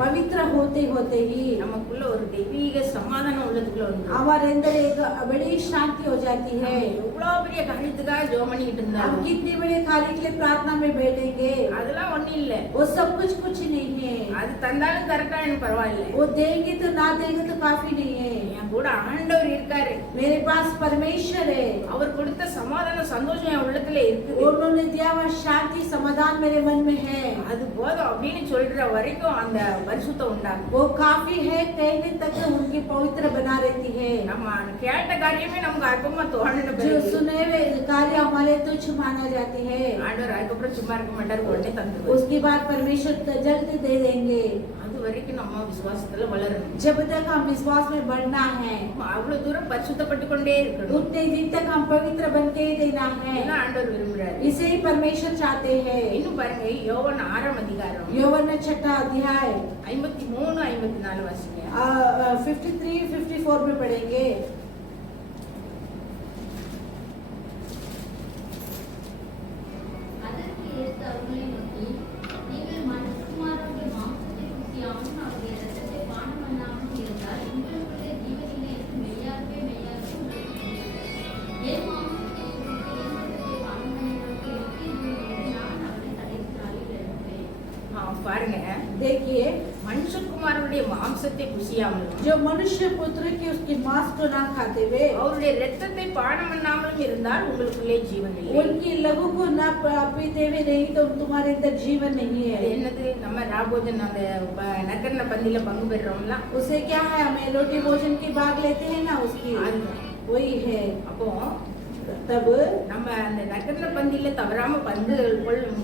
पवित्र होते होते ही நமக்குள்ள ஒரு தெய்வீக சமாதானம் உள்ளதுக்குள்ள வந்து हमारे अंदर एक बड़ी शांति हो जाती है। எவ்வளவு பெரிய காரியத்துக்காக ஜெபம் பண்ணிட்டு हम இருந்தாலும் कितने बड़े कार्य के लिए प्रार्थना में बैठेंगे, அதெல்லாம் ஒண்ணும் இல்ல. वो सब कुछ नहीं है। அது தந்தாலும் தரட்டா எனக்கு பரவாயில்ல. वो देंगे तो ना देंगे तो काफी नहीं है। என் கூட ஆண்டவர் இருக்காரு. मेरे पास परमेश्वर है, அவர் கொடுத்த சமாதானம் சந்தோஷம் என் உள்ளத்துல இருக்குது. उन्होंने दिया हुआ शांति समाधान मेरे मन में है। அது போதும் அப்படின்னு சொல்ற வரைக்கும் அந்த பரிசுத்தம் உண்டாகும். वो काफी है, कहने तक उनकी पवित्र बना रहती है। நம்ம கேட்ட காரியமே நமக்கு அற்பமா தோணுன जो பிறகு सुने हुए कार्य हमारे तुच्छ माना जाती है, ஆண்டவர் அதுக்கப்புறம் சும்மா இருக்க மாட்டாரு, உடனே தந்துருவாரு. उसके बाद परमेश्वर जल्द दे देंगे। அது வரைக்கும் நம்ம விசுவாசத்துல வளரணும். जब तक हम विश्वास में बढ़ना है, அவ்வளவு தூரம் பரிசுத்தப்பட்டு கொண்டே இருக்கணும். उतने दिन तक हम पवित्र बन के ही देना है। இதுதான் ஆண்டவர் விரும்புறாரு. इसे ही परमेश्वर चाहते हैं। இன்னும் பாருங்க, யோவான் 6ஆம் அதிகாரம் यौवन 6 अध्याय 53 54 வாசிங்க. 53-54 में पढ़ेंगे। அதற்கு இயேசு அவர்களை நோக்கி, நீங்கள் மனுஷகுமாரனுடைய மாம்சத்தை ருசியாமல் அவருடைய இரத்தத்தை பானம் பண்ணாமல் இருந்தால் உங்களுக்குள்ளே ஜீவனில்லை என்று மெய்யாகவே உங்களுக்கு சொல்கிறேன். என் மாம்சத்தை ருசி என் இரத்தத்தை பானம் பண்ணினவருக்கு நித்திய ஜீவன் உண்டு. நான் அவரை கடைசி நாளில் எழுப்புவேன். பாருங்க, देखिए மனுஷகுமாரனுடைய மாம்சத்தை புசியாமலும் जो मनुष्य पुत्र की उसकी मांस को ना खाते हुए அவருடைய இரத்தத்தை பானம் பண்ணாமலும் இருந்தால் உங்களுக்குள்ளே ஜீவன் இல்லை. उनकी लहू को ना पीते हुए नहीं तो तुम्हारे अंदर जीवन नहीं அது है। என்னது? நம்ம ராபோஜன் அந்த நக்கர்ண பந்தியில பங்கு பெறுறோம்ல, उसे क्या है, हमें रोटी भोजन की भाग लेते हैं ना, उसकी वही है। அப்போ तब நம்ம அந்த நக்கர்ண பந்தியில தவறாம பந்து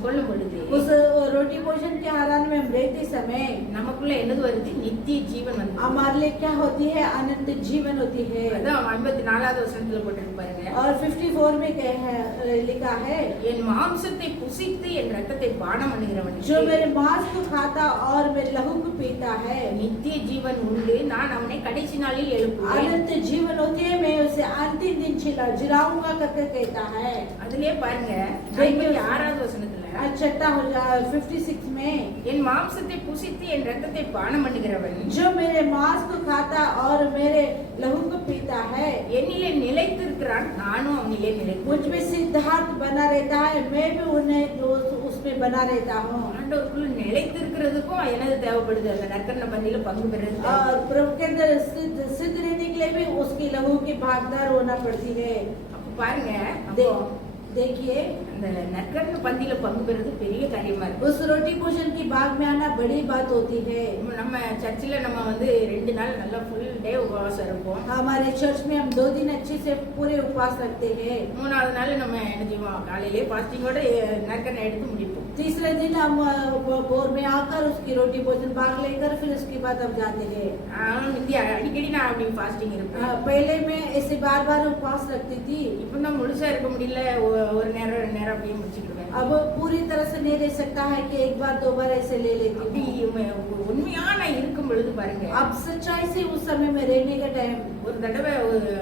கொள்ளும் பொழுது उस रोटी भोजन के आराधना में हम रहते समय நமக்குள்ள என்னது வருது? நித்திய ஜீவன் வந்து. हमारे लिए क्या होती है, अनंत जीवन होती है। அதான் 54வது வசனத்துல போட்டு பாருங்க, और 54 में क्या है, लिखा है, என் மாம்சத்தை புசித்து என் ரத்தத்தை பானம் பண்ணுகிறவன் जो मेरे मांस को खाता और मेरे लहू को पीता है நித்திய ஜீவன் உண்டு, நான் அவனை கடைசி நாளில் எழுப்புவேன். अनंत जीवन होती है, मैं उसे अंतिम दिन जिलाऊंगा करके कहता है। அதுலயே பாருங்க, देखिए 6வது வசனத்துல, छठा हो जाए 56 में, என் மாம்சத்தை புசித்து என் ரத்தத்தை பானம் பண்ணுகிறவன் जो मेरे मांस को खाता और मेरे लहू को पीता है என்னிலே நிலைத்திருக்கிறான், நானும் அவனிலே मुझ நிலைத்திருக்கிறேன். में सिद्धार्थ बना रहता है, मैं भी उन्हें उसमें बना रहता हूँ। ஆண்டவருக்குள்ள நிலைத்திருக்கிறதுக்கும் என்னது தேவைப்படுது? அந்த நற்கரண பந்தியில பங்கு பெறுறது. और प्रभु के अंदर सिद्ध रहने के लिए भी उसकी लहू की भागीदार होना पड़ती है। அப்ப பாருங்க, அப்போ देखिए, அந்த நற்கரண பந்தியில பங்கு பெறுறது பெரிய காரியமா இருக்கு. उस रोटी भोजन की भाग में आना बड़ी बात होती है। நம்ம சர்ச்சில் நம்ம வந்து 2 நாள் நல்லா ஃபுல் டே உபவாசம் இருப்போம். हमारे चर्च में हम 2 दिन अच्छे से पूरे उपवास रखते हैं। 3வது நாள் நம்ம என்ன செய்வோம்? காலையிலே ஃபாஸ்டிங்கோட நற்கரணை எடுத்து முடிப்போம். तीसरे दिन हम भोर में आकर उसकी रोटी भोजन भाग लेकर फिर उसके बाद हम जाते हैं। முந்தி அடிக்கடி நான் அப்படி ஃபாஸ்டிங் இருப்பேன். पहले मैं ऐसे बार बार उपवास रखती थी। இப்போ நான் முழுசா இருக்க முடியல, ஒரு நேரம் 2 நேரம் அப்படியே முடிச்சுக்கிடுவேன். अब पूरी तरह से नहीं रह सकता है कि एक बार 2 बार ऐसे ले அப்படி लेती हूँ। உண்மையா நான் இருக்கும் பொழுது பாருங்க, अब सच्चाई से उस समय में रहने का टाइम, ஒரு தடவை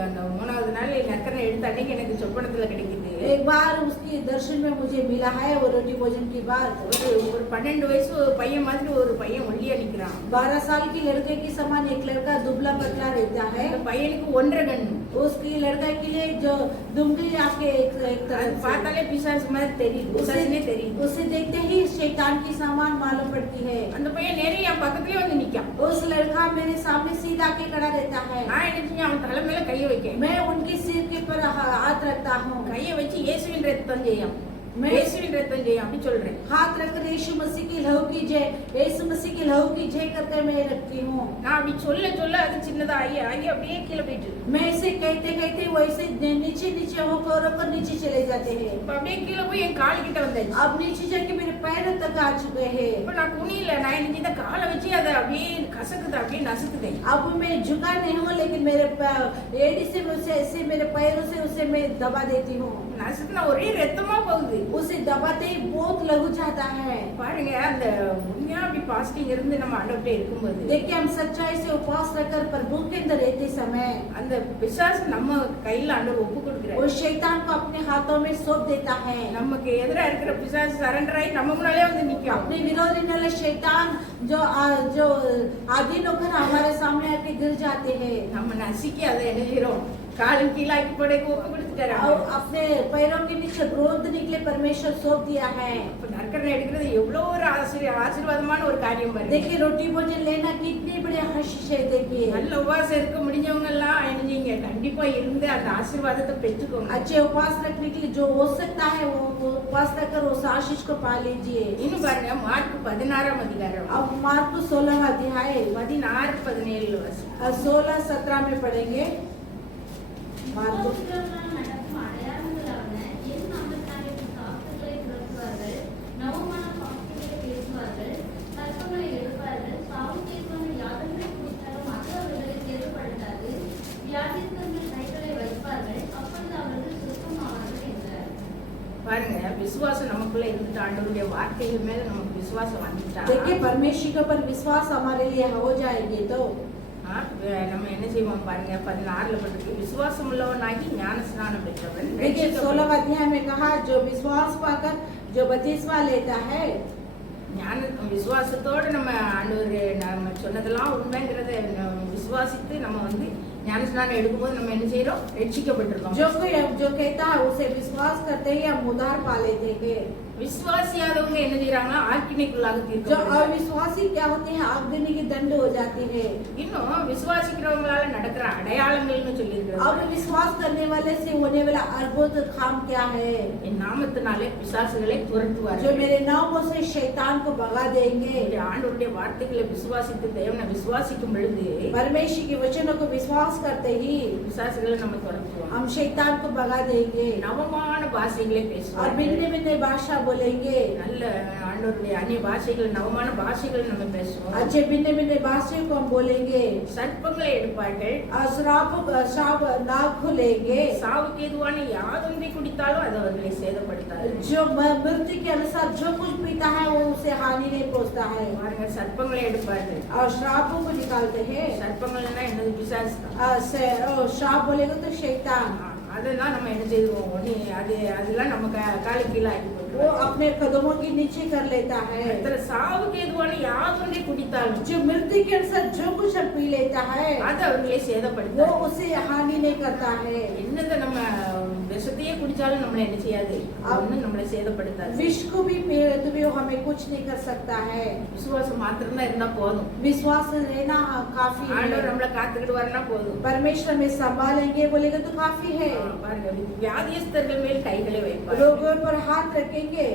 அந்த 3வது நாள் நற்கரணை எடுத்த அன்னைக்கு எனக்கு சொப்பனத்துல கிடைக்குது. एक बार उसकी दर्शन में मुझे मिला है वो रोटी भोजन की बात। ஒரு 12 வயசு பையன் மாதிரி ஒரு பையன் ஒல்லியா நிக்கிறான். 12 साल की लड़के के समान एक लड़का दुबला पतला रहता है। அந்த பையனுக்கு 1.5 கண்ணு. उसकी लड़का के लिए जो दुमड़ी आके एक तरह அது से, பார்த்தாலே பிசாசு மாதிரி தெரியுது, பிசாசுனே தெரியுது. उसे देखते ही शैतान की सामान मालूम पड़ती है। அந்த பையன் நேரே என் பக்கத்துலயே வந்து நிக்கான். उस लड़का मेरे सामने सीधा के खड़ा रहता है। நான் என்ன செஞ்சேன்? அவன் தலை மேல கையை வைக்கேன். मैं उनके सिर के पर हाथ रखता हूँ। கையை வச்சு இயேசுவின் ரத்தம் ஜெயம், मैं இயேசுவின் ரத்தம் ஜெயம் அப்படி சொல்றேன். हाथ रखकर यीशु मसीह की लहू की जय, यीशु मसीह की लहू की जय करके मैं रखती हूँ। நான் அப்படி சொல்ல சொல்ல அது சின்னதா ஆகி ஆகி அப்படியே கீழே போயிட்டு, मैं इसे कहते कहते वैसे नीचे नीचे होकर नीचे चले जाते हैं। இப்ப அப்படியே கீழே போய் என் கால் கிட்ட வந்தாச்சு. अब नीचे जाके मेरे पैरों तक आ चुके हैं। இப்ப நான் குனியில, நான் என்ன செய்த காலை வச்சு அதை அப்படியே கசக்குது, அப்படியே நசுக்குதேன். अब मैं झुका नहीं हूँ, लेकिन मेरे एड़ी से उसे ऐसे मेरे पैरों से उसे मैं दबा देती हूँ। நசுக்குனா ஒரே ரத்தமா போகுது. उसे दबाते ही बहुत लहू जाता है। பாருங்க, அந்த உண்மையா அப்படி பாஸ்டிங் இருந்து நம்ம ஆண்டவர்கிட்ட இருக்கும்போது देखिए, हम सच्चाई से उपवास रखकर प्रभु के अंदर रहते समय அந்த பிசாசு நம்ம கையில ஆண்டவர் ஒப்பு கொடுக்கிறார். वो शैतान को अपने हाथों में सौंप देता है। நமக்கு எதிரா இருக்கிற பிசாசு சரண்டர் ஆகி நம்ம முன்னாலே வந்து நிக்கும். अपने विरोधी वाले शैतान जो आधीन होकर हमारे सामने आके गिर जाते हैं। நம்ம நசுக்கி அதை என்ன செய்யறோம்? காலின் கீழாக்கி போடக்கு ஒப்பு கொடுத்துட்டாரு. और अपने पैरों के नीचे रोदने के लिए परमेश्वर सौंप दिया है। இப்ப நற்கரணை எடுக்கிறது எவ்வளவு ஒரு ஆசீர்வாதமான ஒரு காரியம் பாருங்க. देखिए, रोटी भोजन लेना कितनी बड़ी आशीष है। देखिए, நல்ல உபவாசம் இருக்க முடிஞ்சவங்க எல்லாம் என்ன செய்யுங்க? கண்டிப்பா இருந்து அந்த ஆசீர்வாதத்தை பெற்றுக்கோங்க. अच्छे उपवास रखने के लिए जो हो सकता है वो उपवास रखकर उस आशीष को पा लीजिए। இன்னும் பாருங்க, மார்க் 16ஆம் அதிகாரம் अब मार्को 16 अध्याय 16-17 வருஷம். 16-17 में पढ़ेंगे। मार्को அப்போஸ்தலர்களால் நடக்கும் அடையாளங்களாவன, என் நாமத்தினாலே சாஸ்திரங்களை புரட்டுவார்கள், நவமான வார்த்தைகளை பேசுவார்கள், கற்பங்களை எடுப்பார்கள், சாவுக்கேதுவான யாதொன்றை குடித்தாலும் அது அவர்களுக்கு ஏற்படுத்தாது, வியாதிஸ்தர்கள் கைகளை வைப்பார்கள், அப்பொழுது அவர்கள் சுத்தமாவார்கள் என்றார். பாருங்க, விசுவாசம் நமக்குள்ள இருந்துட்டு ஆண்டவருடைய வார்த்தைகள் மேல நமக்கு விசுவாசம் வந்துட்டா देखिए, परमेश्वर के ऊपर विश्वास हमारे लिए हो जाएगी तो நம்ம என்ன செய்வோம் பாருங்க. 16ல போட்டிருக்கு, விசுவாசம் உள்ளவனாகி ஞான ஸ்நானம் பெற்றவன். देखिए, 16 अध्याय में कहा जो विश्वास पाकर जो बपतिस्मा लेता है, ஞான விசுவாசத்தோட நம்ம ஆண்டவர் நம்ம சொன்னதெல்லாம் உண்மைங்கிறத விசுவாசித்து நம்ம வந்து ஞானஸ்நானம் எடுக்கும்போது நம்ம என்ன செய்யறோம்? ரட்சிக்கப்பட்டிருக்கோம். जो कहता है उसे विश्वास करते ही हम उद्धार पा लेते हैं। விசுவாசியாதவங்க என்ன செய்யறாங்க? ஆக்கினைக்குள்ளாக जो தீர்க்கப்படுறாங்க. अविश्वासी क्या होते हैं? अग्नि की दंड हो जाती है। இன்னும் விசுவாசிக்கிறவங்களால நடக்கிற அடையாளங்கள்னு சொல்லியிருக்கிறாங்க. अब विश्वास करने वाले से होने वाला अद्भुत काम क्या है? என் நாமத்தினாலே பிசாசுகளை जो துரத்துவார்கள். मेरे नाम से शैतान को भगा देंगे। ஆண்டவருடைய வார்த்தைகளை விசுவாசித்து தேவனை விசுவாசிக்கும் பொழுது परमेश्वर के वचनों को विश्वास करते ही பிசாசுகளை நம்ம துரத்துவோம். हम शैतान को भगा देंगे நவமான பாஷைகளை और பேசுவோம். भिन्न भिन्न भाषा बोलेंगे। நல்ல ஆண்டவருடைய அந்நிய பாஷைகள், நவமான பாஷைகள் நம்ம பேசுவோம். अच्छे भिन्न भिन्न भाषा को हम बोलेंगे। சர்ப்பங்களை எடுப்பார்கள். श्राप नाक खुलेंगे। சாவுக்கு எதுவான யாதொன்றை குடித்தாலும் அது அவர்களை சேதப்படுத்தாது. जो मृत्यु के अनुसार जो कुछ पीता है वो उसे हानि नहीं पहुंचता है। பாருங்க, சர்ப்பங்களை எடுப்பார்கள். और श्रापों को निकालते हैं। சர்ப்பங்கள்னா என்னது? பிசாசு தான். श्राप बोलेगा तो शैतान। அதெல்லாம் நம்ம என்ன செய்வோம்? அதெல்லாம் நம்ம காலு கீழே ஆக்கி वो போட்டுருவோம். अपने कदमों के नीचे कर लेता है। சாவுக்கு எதுவான யாதொன்றை குடித்தாலும் जो मृत्यु के अनुसार जो कुछ हम पी लेता है அது அவர்களை वो சேதப்படுத்தாது. उसे हानि नहीं करता है। என்னத நம்ம விஷத்தையே குடிச்சாலும் நம்மள என்ன செய்யாது? ஒண்ணும் நம்மளை சேதப்படுத்தாது. विष को भी पी तो भी वो हमें कुछ नहीं कर सकता है। விசுவாசம் மாத்திரம் தான் இருந்தா போதும். विश्वास रहना काफी ஆண்டவர் है। நம்மள காத்துக்கிட்டு வரனா போதும். परमेश्वर में संभालेंगे बोलेगा तो काफी है। பாருங்க, வியாதியஸ்தர்கள் மேல் கைகளை வைப்பார். रोगों पर हाथ रखेंगे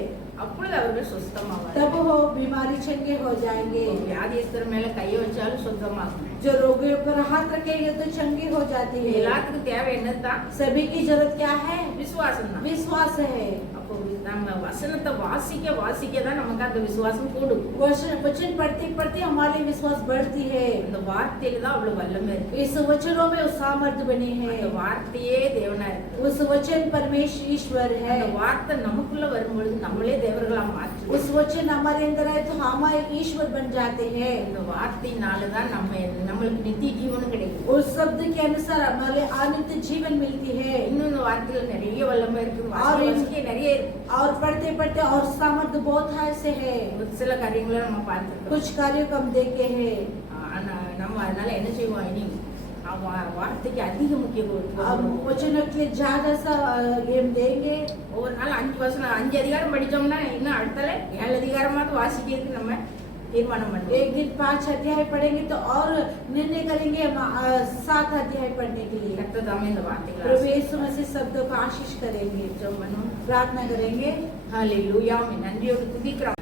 அப்பொழுது அவர்கள் சுத்தமாவார்கள். तब वो बीमारी चंगे हो जाएंगे। வியாதியஸ்தர் மேல கையை வச்சாலும் சுத்தமாகும். जो रोगियों पर हाथ रखेंगे तो चंगी हो जाती है। எல்லாத்துக்கும் தேவை என்னதான்? सभी की जरूरत क्या है? விசுவாசம் தான். विश्वास है। அப்போ நம்ம வசனத்தை வாசிக்க தான் நமக்கு அந்த விசுவாசம் கூடும். वचन पढ़ते पढ़ते हमारी विश्वास बढ़ती है। அந்த வார்த்தையில தான் அவ்வளவு வல்லமை இருக்கு. इस वचनों में सामर्थ्य बनी है। அந்த வார்த்தையே தேவனா இருக்கு. उस वचन परमेश्वर ईश्वर है। அந்த வார்த்தை நமக்குள்ள வரும்பொழுது நம்மளே தேவர்களா மாற்றுவோம். उस वचन हमारे अंदर है तो हमारे ईश्वर बन जाते हैं। இந்த வார்த்தையினால தான் நம்மளுக்கு நித்திய ஜீவனும் கிடைக்கும். उस शब्द के अनुसार हमारे अनंत जीवन मिलती है। இன்னும் இந்த வார்த்தையில நிறைய வல்லமை இருக்கு. வாசிக்க நிறைய இருக்கு. और पढ़ते पढ़ते और सामर्थ्य बहुत ऐसे है। ஒரு சில காரியங்களை நம்ம பார்த்துருக்கோம். कुछ कार्यों को हम देखे हैं। நம்ம அதனால என்ன செய்வோம்? இனி வார்த்தைக்கு அதிக முக்கியத்துவம் अब கொடுப்போம். वचन के लिए ज्यादा सा गेम देंगे। ஒவ்வொரு நாள் 5 அதிகாரம் படிச்சோம்னா இன்னும் அடுத்தால 7 அதிகாரமாவது வாசிக்கிறதுக்கு நம்ம தீர்மானம் பண்ணுவோம். एक दिन 5 अध्याय पढ़ेंगे तो और निर्णय करेंगे 7 अध्याय पढ़ने के लिए। கர்த்தர் தாமே இந்த வார்த்தைகளை प्रभु यीशु मसीह शब्दों को आशीष करेंगे। ஜெபம் பண்ணுவோம். प्रार्थना करेंगे। ஹalleluya. நன்றியோடு துதிக்கிறோம்.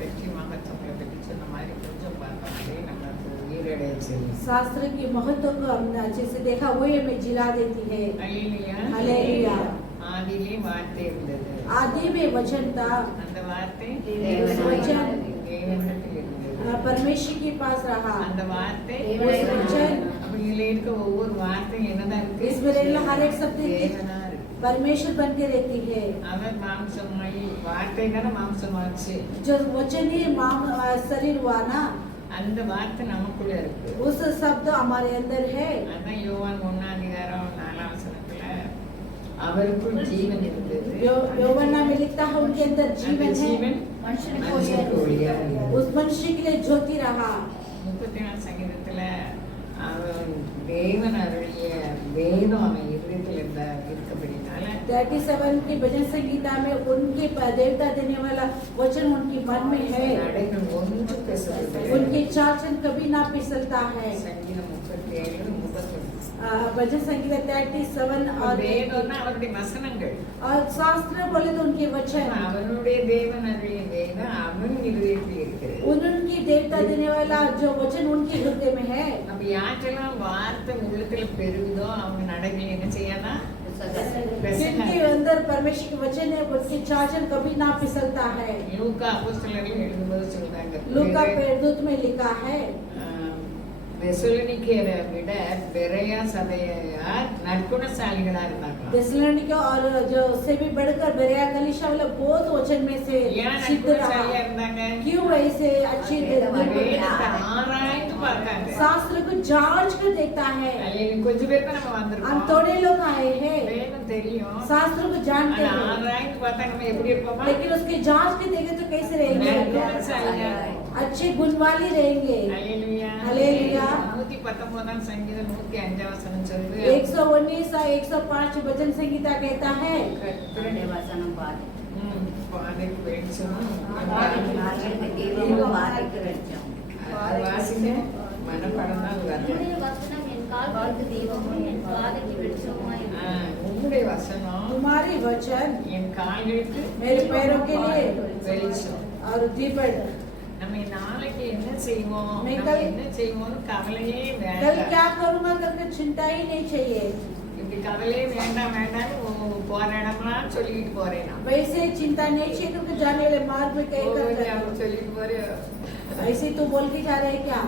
பெற்றி மகத்துவங்களை பற்றி சொன்ன மாதிரி கொஞ்சம் பார்த்தோம்னா நமக்கு ஈரடைய செய்யும். शास्त्र की महत्व को हमने अच्छे से देखा, वही हमें जिला देती है। அல்லேலூயா. हालेलुया। ஆதியிலே வார்த்தை இருந்தது. आदि में वचन था, அந்த வார்த்தை वचन தேவனிடத்தில் இருந்தது. परमेश्वर के पास रहा। அந்த வார்த்தை वचन அப்ப இதுல இருக்க ஒவ்வொரு வார்த்தையும் என்னதான் இருக்கு? इसमें रहने हर एक शब्द தேவனா இருக்கு. परमेश्वर बन के रहती है। அவர் மாம்சமாயி வார்த்தை தானே மாம்சமாச்சு. जो वचन ही शरीर हुआ ना, அந்த வார்த்தை நமக்குள்ள இருக்கு. उस शब्द हमारे अंदर है। அதான் யோவான் 1:4 அவருக்குள் ஜீவன் இருந்தது. யோவாना में लिखता है उनके अंदर அந்த जीवन है। ஜீவன் மனுஷனுக்கு ஒளியா இருந்தது. उस मनुष्य के लिए ज्योति रहा। 34 சங்கீதத்துல அவன் தேவன் அருளிய வேதம் அவன் இருதயத்தில் இருக்கபடினால 37 की भजन संगीता में उनके देवता देने वाला वचन उनके मन में है। நடைகள் ஒன்று பேசுறது. उनके चाल चलन कभी ना फिसलता है। சங்கீதம் 37:31. भजन संगीता 37 और வேதம்னா அவருடைய வசனங்கள். और शास्त्र बोले तो उनके वचन। அவனுடைய தேவன் அருளிய வேதம் அவன் இருதயத்தில் இருக்கிறது. उनकी देवता देने वाला जो वचन उनके हृदय में है। அப்ப யாருக்கெல்லாம் வார்த்தை உள்ளத்துல பெருகுதோ அவங்க நடைகள் என்ன செய்யாதா? जिनके अंदर परमेश्वर के वचन है उनके चाल चलन कभी ना फिसलता है। லூக்கா அப்போஸ்தலர்கள் எழுதும்போது சொல்றாங்க. लूका प्रेरित में लिखा है, தெசலோனிக்கேயரை விட பெரையா சபையார் நற்குணசாலிகளா இருந்தாங்க. थिस्सलुनीके और जो से भी बढ़कर बेरिया कलीसिया वाले बहुत वचन में से ஏன் सिद्ध நற்குணசாலியா रहा। இருந்தாங்க? क्यों ऐसे अच्छी வேதத்தை ஆராய்ந்து பார்த்தாங்க. शास्त्र को जांच कर देखता है। அல்லேலூயா. கொஞ்சம் பேர் தான் நம்ம हम வந்திருக்கோம். थोड़े लोग आए हैं, வேணும் தெரியும். शास्त्र को जानते ஆனா हैं, ஆராய்ந்து பார்த்தா நம்ம எப்படி இருப்போமா? लेकिन उसके जांच के देखे तो कैसे रहेंगे? अच्छे गुण वाली रहेंगे। அல்லேலூயா. அல்லேலூயா. 119ஆம் சங்கீதம் 105 வசனம் சொல்லுது. 119 105 भजन संगीता कहता है, கர்த்தருடைய வசனம் பாரு. பாதைக்கு வெளிச்சம். பாதைக்கு தீபமும் பாதைக்கு வெளிச்சம். வாசிங்க. மனப்பாடம் தான் வருது. உம்முடைய வசனம் என் கால்களுக்கு தீபமும் என் பாதைக்கு வெளிச்சமுமாய் இருக்கிறது. உம்முடைய வசனம் तुम्हारी वचन என் கால்களுக்கு मेरे पैरों के लिए வெளிச்சம். और दीपक। நம்ம நாளைக்கு என்ன செய்வோம், मैं நம்ம कल- என்ன செய்வோம்னு கவலையே कल வேண்டாம். क्या करूंगा करके चिंता ही नहीं चाहिए। இப்படி கவலையே வேண்டாம் வேண்டாம்னு போற இடம்லாம் சொல்லிட்டு போறேன் நான். वैसे चिंता नहीं चाहिए क्योंकि जाने वाले मार्ग में कहीं कर சொல்லிட்டு போறேன். ऐसे तो बोल के जा रहे हैं क्या?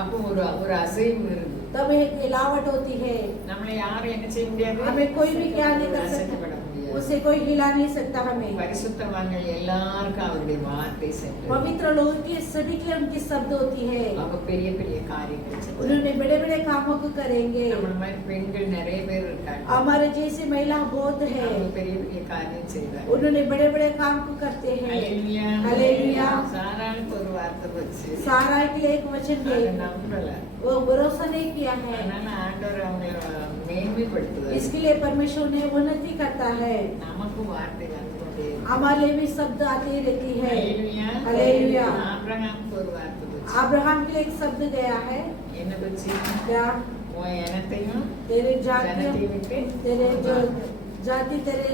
அப்போ ஒரு அசைவு இருக்கு. तब एक हिलावट होती है, நம்மளை யாரும் என்ன செய்ய முடியாது, हमें कोई भी क्या नहीं कर அசைக்கப்பட सकता, முடியாது. उसे कोई हिला नहीं सकता हमें। பரிசுத்தவான்கள் எல்லாருக்கும் அவருடைய வார்த்தை சென்று पवित्र लोगों के सभी के उनकी शब्द होती है, அவங்க பெரிய பெரிய காரியங்கள் செய்வாங்க. उन्होंने बड़े बड़े कामों को करेंगे। நம்மள மாதிரி பெண்கள் நிறைய பேர் இருக்காங்க. हमारे जैसे महिला बहुत है, அவங்க பெரிய பெரிய காரியம் செய்வாங்க. उन्होंने बड़े बड़े काम को करते हैं। அல்லேலூயா. हालेलुया। சாராளுக்கு ஒரு வார்த்தை வச்சு सारा के लिए एक वचन அதை है, நம்பல. वो भरोसा नहीं किया है, அதனால ஆண்டவர் அவங்களை மேன்மைப்படுத்துவார். इसके लिए परमेश्वर ने उन्नति करता है। நமக்கு வார்த்தை வந்து கொண்டே இருக்கும். हमारे लिए भी शब्द आती रहती है। அல்லேலூயா. हालेलुया। ஆபிரகாமுக்கு ஒரு வார்த்தை வச்சு अब्राहम के लिए एक शब्द गया है, என்ன வச்சு, क्या? உன் இனத்தையும் तेरे जाति ஜனத்தையும் விட்டு तेरे जो जाति तेरे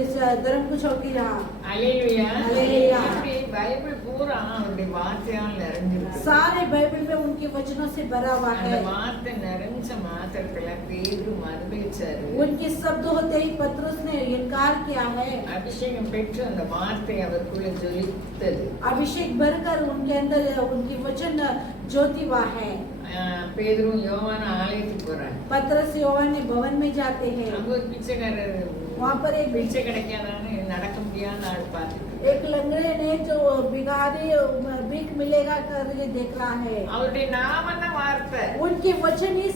धर्म को छोड़ के रहा। அல்லேலூயா. அல்லேலூயா. இப்படி பைபிள் பூரா அவருடைய வார்த்தையால் நிறைஞ்சிருக்கு. सारे बाइबल में उनके वचनों से भरा हुआ அந்த है। வார்த்தை நிறைஞ்ச மாத்திரத்துல பேதுரு மறுதலிச்சாரு. उनके शब्द होते ही पतरस ने इनकार किया है। அபிஷேகம் பெற்று அந்த வார்த்தை அவருக்குள்ள ஜொலித்தது. अभिषेक भरकर उनके अंदर उनकी वचन ज्योतिवा है। பேதுரும் யோவான் ஆலயத்துக்கு போறாங்க. पतरस योवान ने भवन में जाते हैं, அங்க ஒரு பிச்சைக்காரர் वहाँ पर एक பிச்சை கிடைக்காதான்னு நடக்க முடியாத ஆள் பார்த்துட்டு एक लंगड़े ने जो भिखारी भीख मिलेगा करके देख रहा है, அவருடைய நாமம் தான் வார்த்தை. उनके वचन ही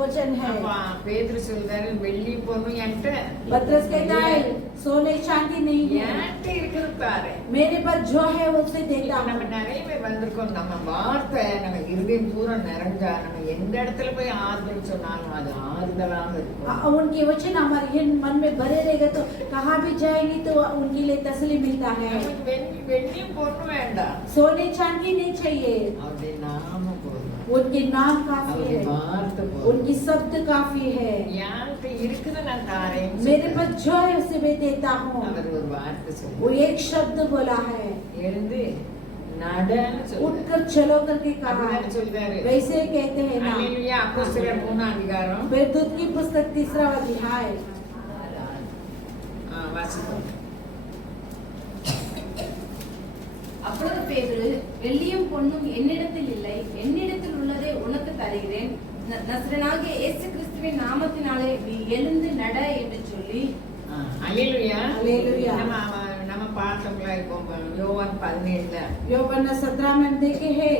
वचन है। அப்ப பேதுரு சொல்றாரு, வெள்ளி பொண்ணு என்கிட்ட पतरस कहता है सोने चांदी नहीं है, என்கிட்ட இருக்குது பாரு. मेरे पास जो है उसे देता நம்ம हूँ। நிறைய பேர் வந்திருக்கோம். நம்ம வார்த்தை நம்ம இருதயம் பூரா நிறைஞ்சா நம்ம எந்த இடத்துல போய் ஆறுதல் சொன்னாலும் அது ஆறுதலாக இருக்கும். उनके वचन हमारे मन में भरे रहेगा तो कहाँ भी जाएंगे तो उनके लिए तसल्ली मिलता है। நமக்கு வெள்ளியும் பொண்ணு வேண்டாம், सोने चांदी नहीं चाहिए, அவருடைய நாமம் போதும், उनके नाम काफी அவருடைய है, வார்த்தை போதும். उनकी शब्द काफी है। யாருக்கு இருக்குது நான் தாரேன். मेरे पास जो है उसे मैं देता हूँ। அவர் ஒரு வார்த்தை वो சொல்லுவார். एक शब्द बोला है, எழுந்து நடன்னு சொல்லுவார். उठकर चलो करके कहा है। அப்படிதான் சொல்றாரு. वैसे कहते हैं ना। அல்லேலூயா. அப்போஸ்தலர் 3ஆம் அதிகாரம் वेदूत की पुस्तक 3 अध्याय வாசிப்போம். அப்பொழுது பேதுரு, வெள்ளியும் பொன்னும் என்னிடத்தில் இல்லை, என்னிடத்தில் உள்ளதை உனக்கு தருகிறேன். நசரேயனாகிய இயேசு கிறிஸ்துவின் நாமத்தினாலே நீ எழுந்து நட என்று சொல்லி, அல்லேலூயா. அல்லேலூயா. நம்ம பார்த்தோம்ல இப்போ யோவான் 17 யோவான் 17 में देखे हैं।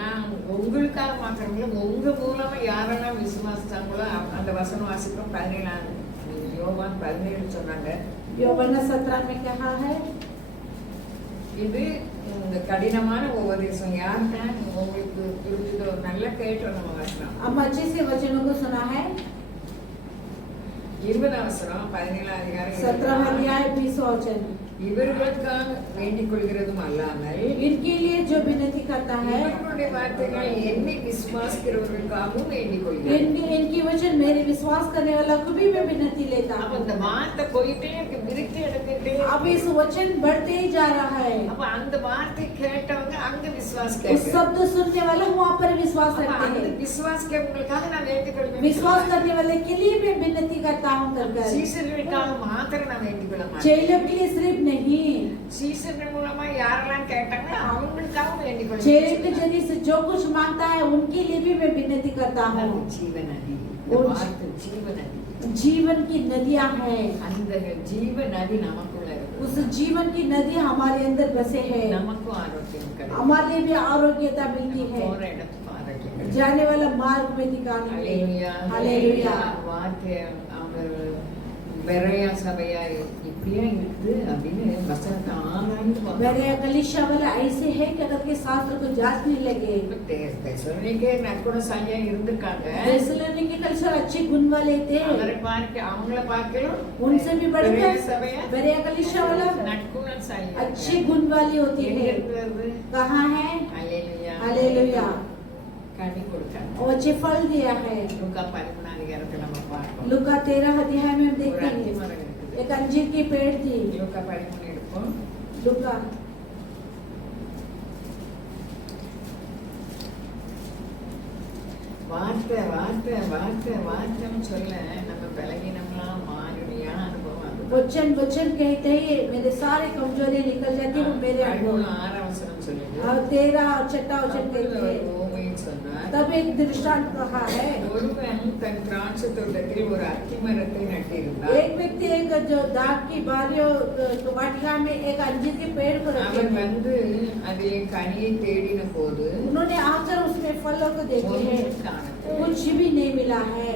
நான் உங்களுக்காக மாத்திரமில்ல, உங்க மூலமா யாரெல்லாம் விசுவாசிச்சாங்களோ அந்த வசனம் வாசிப்போம். 17 யோவான் 17 சொன்னாங்க. யோவான் 17 में कहा है, இது இந்த கடினமான உபதேசம் யாருன்னா உங்களுக்கு புரிஞ்சுதோ நல்லா கேட்டோம். நம்ம வசனம் हम अच्छे से वचनों को सुना है। 20 வசனம் 17 அதிகாரம் 17 अध्याय 20 वचन, இவர்களுக்காக வேண்டிக் கொள்கிறதும் அல்லாமல் इनके लिए जो विनती करता है, இவர்களுடைய வார்த்தைகள் என்னை விசுவாசிக்கிறவர்களுக்காகவும் வேண்டிக் கொள்கிறேன். इनकी वचन मेरे विश्वास करने वाला को भी मैं विनती लेता அப்ப हूँ। இந்த வார்த்தை போயிட்டே இருக்கு, விருத்தி எடுத்துட்டே अब इस वचन बढ़ते ही जा रहा है। அப்ப அந்த வார்த்தை கேட்டவங்க அங்க उस விசுவாசிக்க शब्द सुनने वाले वहाँ पर विश्वास रखते அந்த हैं। விசுவாசிக்கிறவங்களுக்காக நான் வேண்டிக் கொள்வேன். विश्वास करने वाले के लिए मैं विनती करता हूँ कर சீசர்களுக்காக மாத்திரம் நான் வேண்டிக் கொள்ள மாட்டேன். चेलों के लिए सिर्फ नहीं, சீசர்கள் மூலமா யாரெல்லாம் கேட்டாங்களோ அவங்களுக்காக வேண்டிக் चेले के கொள்வேன். जरिए से जो कुछ मांगता है उनके लिए भी मैं विनती करता हूँ। ஜீவநதி, இந்த வார்த்தை ஜீவநதி. जीवन की नदियाँ हैं, அந்த ஜீவநதி நமக்குள்ள இருக்கு. उस जीवन की नदी हमारे अंदर बसे है। நமக்கும் ஆரோக்கியம் கிடைக்கும். हमारे लिए भी आरोग्यता मिलती है, போற இடத்துக்கு ஆரோக்கியம் கிடைக்கும். जाने वाला मार्ग में दिखाने के लिए। हालेलुया। வார்த்தை அவங்க பெரையா சபையா இப்படியா இருக்குது அப்படின்னு வசனத்தை ஆராய்ந்து बेरेया कलीसिया वाला ऐसे है कि अगर के शास्त्र को जांचने लगे। தெசலோனிக்கே நற்குணசாலியா இருந்திருக்காங்க. தெசலோனிக்கே कलीसिया अच्छे गुण वाले थे। அவங்கள பார்க்கலாம் उनसे भी बढ़कर சபையா बेरेया कलीसिया वाला நற்குணசாலி अच्छे गुण वाली होती है। कहाँ है? Hallelujah hallelujah. கனி கொடுத்தாங்க. और अच्छे फल दिया है। लूका 13 அதிகாரத்துல நம்ம பார்ப்போம். लूका 13 अध्याय में हम देखते हैं एक अंजीर की पेड़ थी। लूका 13 எடுப்போம். लूका வார்த்தை வார்த்தை வார்த்தை வார்த்தைன்னு சொல்ல நம்ம பலகீனம்லாம் மாறுறியா அனுபவம் அது. वचन वचन कहते ही मेरे सारे कमजोरी निकल जाती है वो मेरे अनुभव। 6 சொல்லுது. और 13 और 6 वचन कहते हैं ஓமையை சொன்னார். तब एक दृष्टांत कहा है। ஒருவன் தன் திராட்சை தோட்டத்தில் ஒரு அத்தி மரத்தை நட்டிருந்தான். एक व्यक्ति एक जो दाग की बारियों वाटिका में एक अंजीर के पेड़ को रखे அவன் थे। வந்து அதிலே கனியை தேடின போது उन्होंने आकर उसमें फलों को देखे हैं, कुछ भी नहीं मिला है।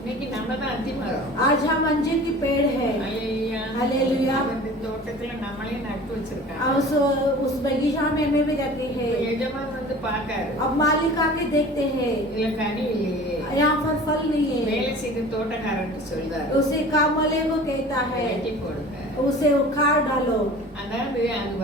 இன்னைக்கு நம்ம தான் அத்தி மரம். आज हम अंजीर की पेड़ है। அல்லேலூயா. हालेलुया। அந்த தோட்டத்துல நம்மளே நட்டு வச்சிருக்காங்க. उस बगीचा में हमें भी रहती है। எஜமான் வந்து பார்க்காரு. अब मालिक आके देखते हैं இதுல கனி இல்லையே. यहाँ पर फल नहीं है। வேலை செய்த தோட்டக்காரருக்கு சொல்றாரு. उसे काम वाले को कहता है வெட்டி கொடுங்க. उसे उखाड़ डालो। அதாவது அது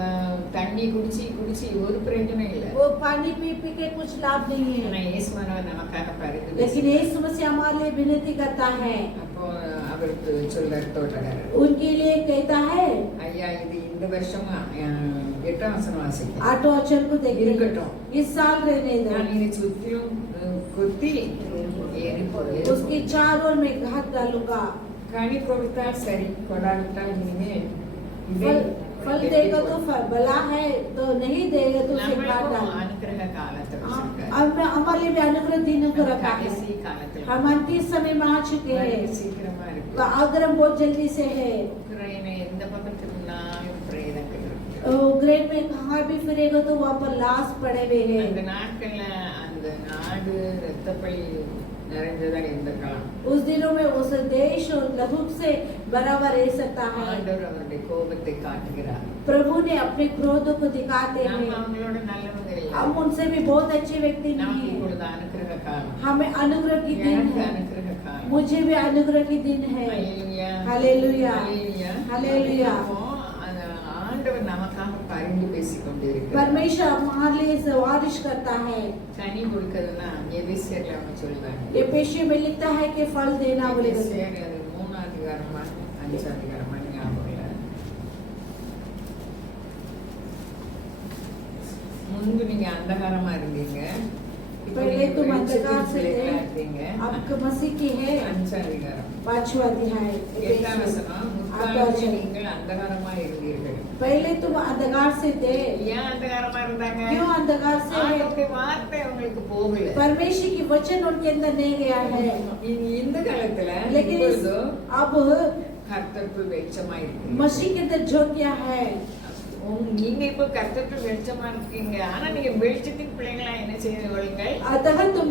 தண்ணி குடிச்சு குடிச்சு ஒரு பிரயோஜனம் இல்ல. वो पानी पी पी के कुछ लाभ नहीं ஆனா है। இயேசுவானவர் நமக்காக பரிந்து लेकिन यीशु मसीह हमारे लिए विनती करता है। அப்போ அவருக்கு சொல்றாரு தோட்டக்காரர். उनके लिए कहता है ஐயா இது இந்த வருஷம் 8ஆம் வசனம் வாசிக்க. 8 वचन को देखते இருக்கட்டும். हैं। इस साल रहने நான் दो। இதை சுத்தியும் கொத்தி ஏறி போய் उसकी चारों में घात डालूंगा। கனி கொடுத்தா சரி, கொடாவிட்டால் இனிமேல் फल फल देगा तो भला है, तो नहीं देगा तो उसे काट நம்மளுக்கும் डालना। அனுக்கிரக காலத்தை வச்சிருக்காரு. अब हमारे लिए भी अनुग्रह दिन को रखा है। கடைசி காலத்துல हम अंतिम समय में आ चुके हैं। சீக்கிரமா இருக்கு. तो अग्रम बहुत जल्दी से है। உக்ரைனை எந்த பக்கத்துல இருந்தாலும் பிரேதங்கள் இருக்கு. उक्रेन में कहाँ भी फिरेगा तो वहाँ पर लाश पड़े हुए அந்த हैं। நாட்கள்ல அந்த நாடு ரத்தப்பழி நிறைஞ்சதா இருந்திருக்கலாம். उस दिनों में उस देश और लहू से बराबर रह सकता है। ஆண்டவர் அவருடைய கோபத்தை காட்டுகிறார். प्रभु ने अपने क्रोध को दिखाते நம்ம हैं। அவங்களோட நல்லவங்க இல்லை. हम उनसे भी बहुत अच्छे व्यक्ति நமக்கு नहीं है। இப்பொழுது அனுக்கிரக காலம். हमें अनुग्रह की दिन எனக்கு है। அனுக்கிரக காலம். मुझे भी अनुग्रह की दिन है। ஹல்லேலூயா. हालेलुया। ஹல்லேலூயா. हालेलुया। அப்போ அந்த ஆண்டவர் நமக்காக பரிந்து பேசிக் கொண்டிருக்கிறார். परमेश्वर हमारे लिए सिफारिश करता है। கனி கொடுக்கிறதுனா எபேசியர்ல அவங்க சொல்றாங்க. ये पेशे में लिखता है कि फल देना बोलेगा। எபேசியர் அது 3ஆம் அதிகாரமா 5ஆம் அதிகாரமா ஞாபகம் இல்ல. முன்பு நீங்க அந்தகாரமா இருந்தீங்க, இப்போ पहले நீங்க तुम अंधकार से பிள்ளைகளா थे, இருக்கீங்க. अब मसीह की है। 5ஆம் அதிகாரம் 5वां अध्याय 8ஆம் வசனம். முற்காலத்தில் நீங்கள் அந்தகாரமா இருந்தீர்கள். पहले तुम अंधकार से थे। ஏன் அந்தகாரமா இருந்தாங்க? क्यों अंधकार से है? ஆண்டவருடைய வார்த்தை அவங்களுக்கு போகல. परमेश्वर की वचन उनके अंदर नहीं गया है। இந்த காலத்துல लेकिन இப்பொழுது अब கர்த்தருக்குள் வெளிச்சமா இருக்கு. मसीह के अंदर ज्योतियां है। நீங்க இப்ப கர்த்தருக்குள் வெளிச்சமா இருக்கீங்க. ஆனா நீங்க வெளிச்சத்தின் பிள்ளைங்களா என்ன செய்து கொள்ளுங்கள். अतः तुम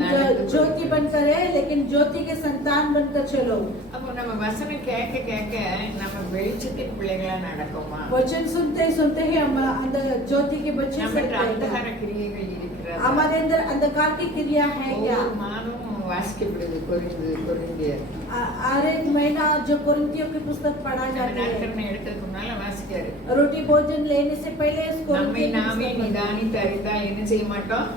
ज्योति बनकर है, लेकिन ज्योति के संतान बनकर चलो। அப்போ நம்ம வசனம் கேட்க கேட்க நம்ம வெளிச்சத்தின் பிள்ளைகளா நடக்குமா? वचन सुनते सुनते ही हम अंदर ज्योति के बच्चे நம்ம से அந்தகார கிரியைகள் இருக்கிறது. हमारे अंदर अंधकार की क्रिया है क्या? ஒவ்வொரு மாதமும் வாசிக்கப்படுது கொரிந்தியர். हर एक महीना जो कुरिन्थियों की पुस्तक पढ़ा நம்ம जाता है। நற்கரணை எடுக்கிறதுக்கு முன்னால வாசிக்காரு. रोटी भोजन लेने से पहले इस நம்மை कुरिन्थियों की நாமே पुस्तक நிதானித்து அறிந்தால் என்ன செய்ய மாட்டோம்?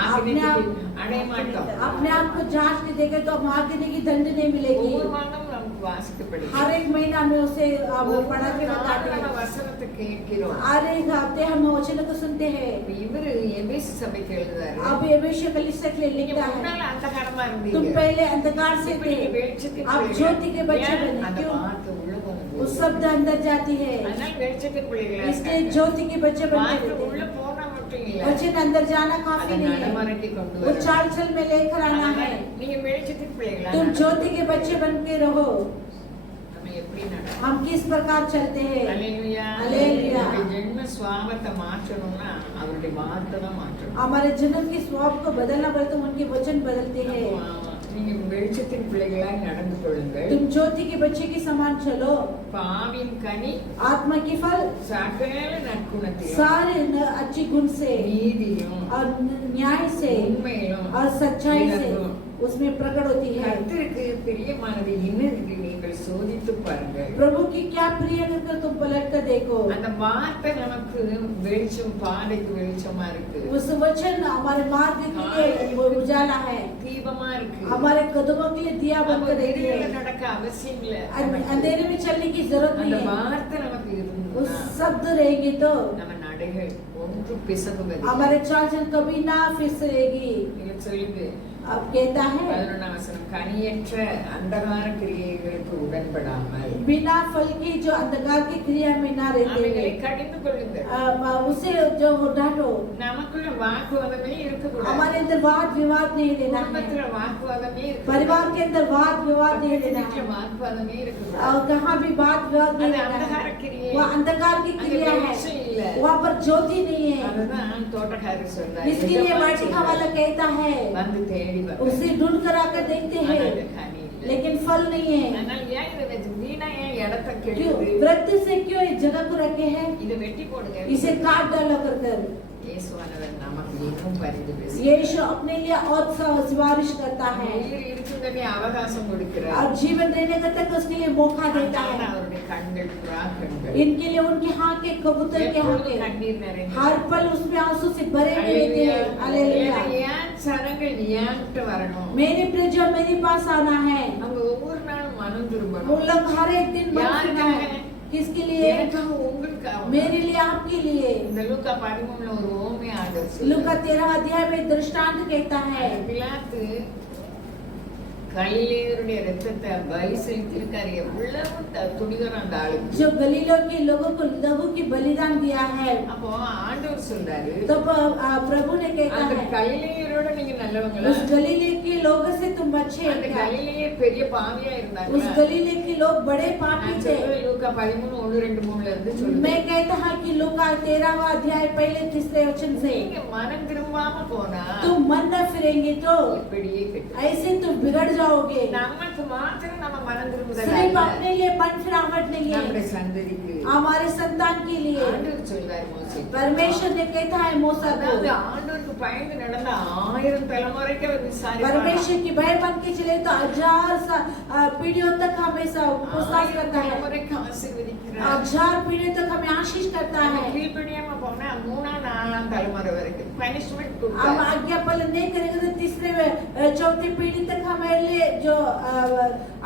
ஆக்கினைக்கு அடைய மாட்டோம். अपने आप को जांच के देखे तो हम आगे की दंड नहीं मिलेगी। ஒவ்வொரு மாதமும் நமக்கு வாசிக்கப்படுது. हर एक महीना में उसे पढ़ा के बताते நம்ம हैं। வசனத்தை கேட்கிறோம். हर एक हफ्ते हम वचन को सुनते हैं। இப்ப இவரு எபேசு சபைக்கு எழுதுறாரு. अब एबेशिया कलीसिया के लिए நீங்க लिखता முன்னால है, அந்தகாரமா तुम இருந்தீங்க. पहले अंधकार से இப்ப थे, நீங்க வெளிச்சத்தின் आप பிள்ளைகள். ज्योति के बच्चे ஏன்? बने। அந்த क्यों? வார்த்தை உள்ள போகுது. उस शब्द अंदर जाती है, அதனால வெளிச்சத்தின் பிள்ளைகளா इसलिए இருக்காங்க. ज्योति के बच्चे बनते வார்த்தை உள்ள रहते हैं। போனா மட்டும் இல்ல. वचन अंदर जाना அதை काफी नहीं है, நடைமுறைக்கு கொண்டு वो வரணும். चाल चल में लेकर आना है। நீங்க வெளிச்சத்தின் பிள்ளைகளா तुम நடக்கணும். ज्योति के बच्चे बन के रहो। நம்ம நம்ம எப்படி நடக்கணும்? हम किस प्रकार चलते हैं। அல்லேலூயா. அல்லேலூயா. நம்முடைய ஜென்ம சுவாபத்தை மாற்றணும்னா அவருடைய வார்த்தை தான் மாற்றணும். हमारे जन्म के स्वभाव को बदलना पड़े तो उनके वचन बदलते हैं। நீங்க வெளிச்சத்தின் பிள்ளைகளாய் நடந்து கொள்ளுங்கள். तुम ज्योति के बच्चे के समान चलो। பாவின் கனி आत्मा की फल சகல நற்குணத்தையும் सारे अच्छे गुण से நீதியும் और न्याय से உண்மையிலும் और सच्चाई से उसमें प्रकट होती है। கர்த்தருக்கு பிரியமானது என்னது நீங்கள் சோதித்து பாருங்கள். प्रभु की क्या प्रिय कर तुम पलट कर देखो। அந்த வார்த்தை நமக்கு வெளிச்சம், பாதைக்கு வெளிச்சமா இருக்கு. उस वचन हमारे मार्ग के लिए वो उजाला है, தீபமா இருக்கு. हमारे कदमों के लिए दिया बनकर देती வெளியில है। நடக்க அவசியம் இல்ல. अंधेरे में चलने की जरूरत அந்த नहीं है। வார்த்தை நமக்கு उस இருந்தா शब्द रहेगी तो நம்ம நடைகள் ஒன்று பிசகுவது. हमारे चाल चलन कभी ना फिसलेगी। நீங்க சொல்லுங்க. अब कहता है 11ஆம் வசனம், கனியற்ற அந்தகார கிரியைகளுக்கு உடன்படாமல் बिना फल की जो अंधकार की क्रिया में ना रहते அவைகளை हैं, கடிந்து கொள்ளுங்கள். उसे जो डांटो। நமக்குள்ள வாக்குவாதமே இருக்கக்கூடாது. हमारे अंदर वाद विवाद नहीं लेना है, குடும்பத்துல வாக்குவாதமே இருக்கக்கூடாது. परिवार के अंदर वाद विवाद नहीं लेना வீட்டுல है, வாக்குவாதமே இருக்கக்கூடாது. और कहाँ भी वाद विवाद नहीं அது लेना अंधकार है। क्रिया वो अंधकार की அங்க क्रिया வெளிச்சம் है, இல்ல. वहाँ पर ज्योति नहीं है। அதுதான் தோட்டக்காரர் சொல்றாரு. इसके लिए वाटिका वाला कहता है வந்து தேடி வா. उसे ढूंढ कर आकर देखते ஆனா हैं, அது கனி இல்ல. लेकिन फल नहीं है। அதனால ஏன் இதை வச்சு வீணா ஏன் இடத்தை क्यों கெடுக்குது? वृत्ति से क्यों इस जगह को रखे हैं, இதை வெட்டி போடுங்க. इसे काट डालो कर। இயேசுவானவர் நமக்கு இன்னும் பரிந்து பேசுகிறார். यीशु अपने लिए और सिफारिश करता है உயிர் இருக்குங்கவே அவகாசம் கொடுக்கிறார். और जीवन देने का तक उसके लिए मौका देता ஆனா है। அவருடைய கண்கள் புறா கண்கள். इनके लिए उनके हाँ के कबूतर के हाँ எப்பொழுதும் के கண்ணீர் நிறைந்து. हर पल उसमें आंसू से भरे हुए रहते हैं। हालेलुया। ஏன் சனங்கள் ஏன்ட்டு வரணும்? मेरे प्रिय जो मेरे पास आना है, அவங்க ஒவ்வொரு நாளும் மனம் वो திரும்பணும். लोग हर एक दिन मन யாருக்காக? फिरना है। किसके लिए? எனக்காக, உங்களுக்காக. मेरे लिए, आपके लिए। இந்த லூக்கா 13 ஒரு ஓமை ஆண்டவர் लूका சொல்றார். 13 अध्याय में दृष्टांत कहता है, பிலாத்து கலிலேயருடைய ரத்தத்தை பலி செலுத்தியிருக்காரு. எவ்வளவு துணிகரம் அந்த ஆளுக்கு. जो गलीलों के लोगों को लहू की बलिदान दिया है। அப்போ ஆண்டவர் சொல்றாரு, तो प्रभु ने कहता அந்த है கலிலேயரோட நீங்க நல்லவங்களா? उस गलीले के लोगों से तुम अच्छे அந்த हैं क्या? கலிலேயர் பெரிய பாவியா उस இருந்தாங்களா? गलीले के लोग बड़े पापी நான் थे। சொல்றது லூக்கா 13 1 2 3ல இருந்து मैं சொல்றேன். कहता हूँ कि लूका 13वां अध्याय पहले तीसरे वचन से, நீங்க மனம் திரும்பாம போனா तुम मन न फिरेंगे तो இப்படியே கெட்டு. ऐसे तुम बिगड़ जाओगे। நமக்கு மாத்திரம் நம்ம மனம் திரும்புதல் सिर्फ அல்ல. अपने लिए मन फिरावट नहीं நம்முடைய है, சந்ததிக்கு हमारे संतान के लिए। ஆண்டவர் சொல்றார் மோசே. परमेश्वर ने कहता है मूसा அதாவது को, ஆண்டவருக்கு பயந்து நடந்த 1000 தலைமுறைக்கு அவர் விசாரிப்பார். परमेश्वर की भय बन के चले तो 1000 पीढ़ियों तक हमेशा पूछताछ 1000 करता है, தலைமுறைக்கு ஆசீர்வதிக்கிறார். 1000 पीढ़ियों तक हमें आशीष करता है। கீழ்ப்படியாம போனா 3ஆம் 4ஆம் தலைமுறை வரைக்கும் பனிஷ்மெண்ட் हम கொடுத்தார். आज्ञा पालन नहीं करेंगे तो तीसरे चौथी पीढ़ी तक हमारे लिए जो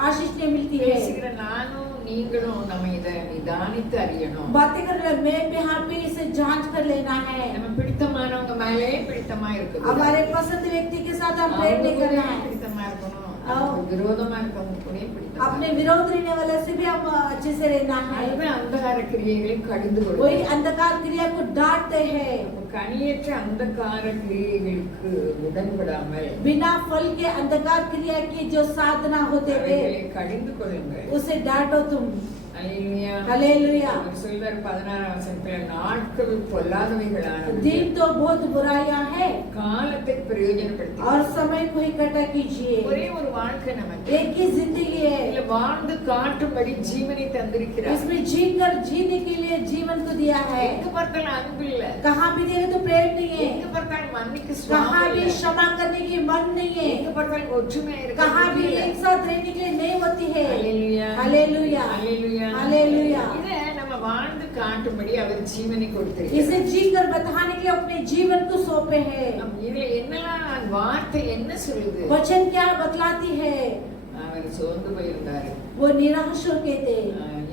आशीष नहीं मिलती है। பேசுகிற நானும் நீங்களும் நம்ம இதை நிதானித்து அறியணும். बातें कर रहे मैं भी यहाँ पे इसे जांच कर लेना है। நம்ம பிடித்தமானவங்க மேலே பிடித்தமா இருக்குது. हमारे पसंद व्यक्ति के साथ हम प्रेम नहीं करना है, பிடித்தமா இருக்கணும். நமக்கு விரோதமா இருக்கவங்க கூட பிடித்தமா अपने विरोध रहने वाले से भी हम अच्छे से रहना है। அதுவே அந்தகார கிரியைகளை கடிந்து वही கொள்ளும். अंधकार क्रिया को डांटते हैं, கனியற்ற அந்தகார கிரியைகளுக்கு உடன்படாமல் बिना फल के अंधकार क्रिया की जो साधना होते हुए அவைகளை கடிந்து கொள்ளுங்கள். उसे डांटो तुम। அல்லேலூயா. हालेलुया। அவர் சொல்வார் 16ஆம் வசனத்துல, நாட்கள் பொல்லாதவைகளானது, दिन तो बहुत बुराइयां है காலத்தை பிரயோஜனப்படுத்தி. और समय को इकट्ठा कीजिए। ஒரே ஒரு வாழ்க்கை நமக்கு. एक ही जिंदगी है, இதுல வாழ்ந்து காட்டும்படி ஜீவனை தந்திருக்கிறார். इसमें जीकर जीने के लिए जीवन को दिया है। எங்க பார்த்தாலும் அன்பு இல்ல. कहाँ भी देखे तो प्रेम नहीं है, எங்க பார்த்தாலும் மன்னிக்க कहाँ சுவாமி भी இல்ல. क्षमा करने की मन नहीं है, எங்க பார்த்தாலும் ஒற்றுமையா இருக்க कहाँ भी முடியல. एक साथ रहने के लिए नहीं होती है। அல்லேலூயா. हालेलुया। அல்லேலூயா. हालेलुया। இதை நம்ம வாழ்ந்து காட்டும்படி அவர் ஜீவனை கொடுத்திருக்கிறார். इसे जीकर बताने के लिए अपने जीवन को सौंपे हैं। இதுல என்னெல்லாம் வார்த்தை என்ன சொல்லுது? वचन क्या बतलाती है? அவர் சோர்ந்து போயிருந்தாரு. वो निराश हो गए थे।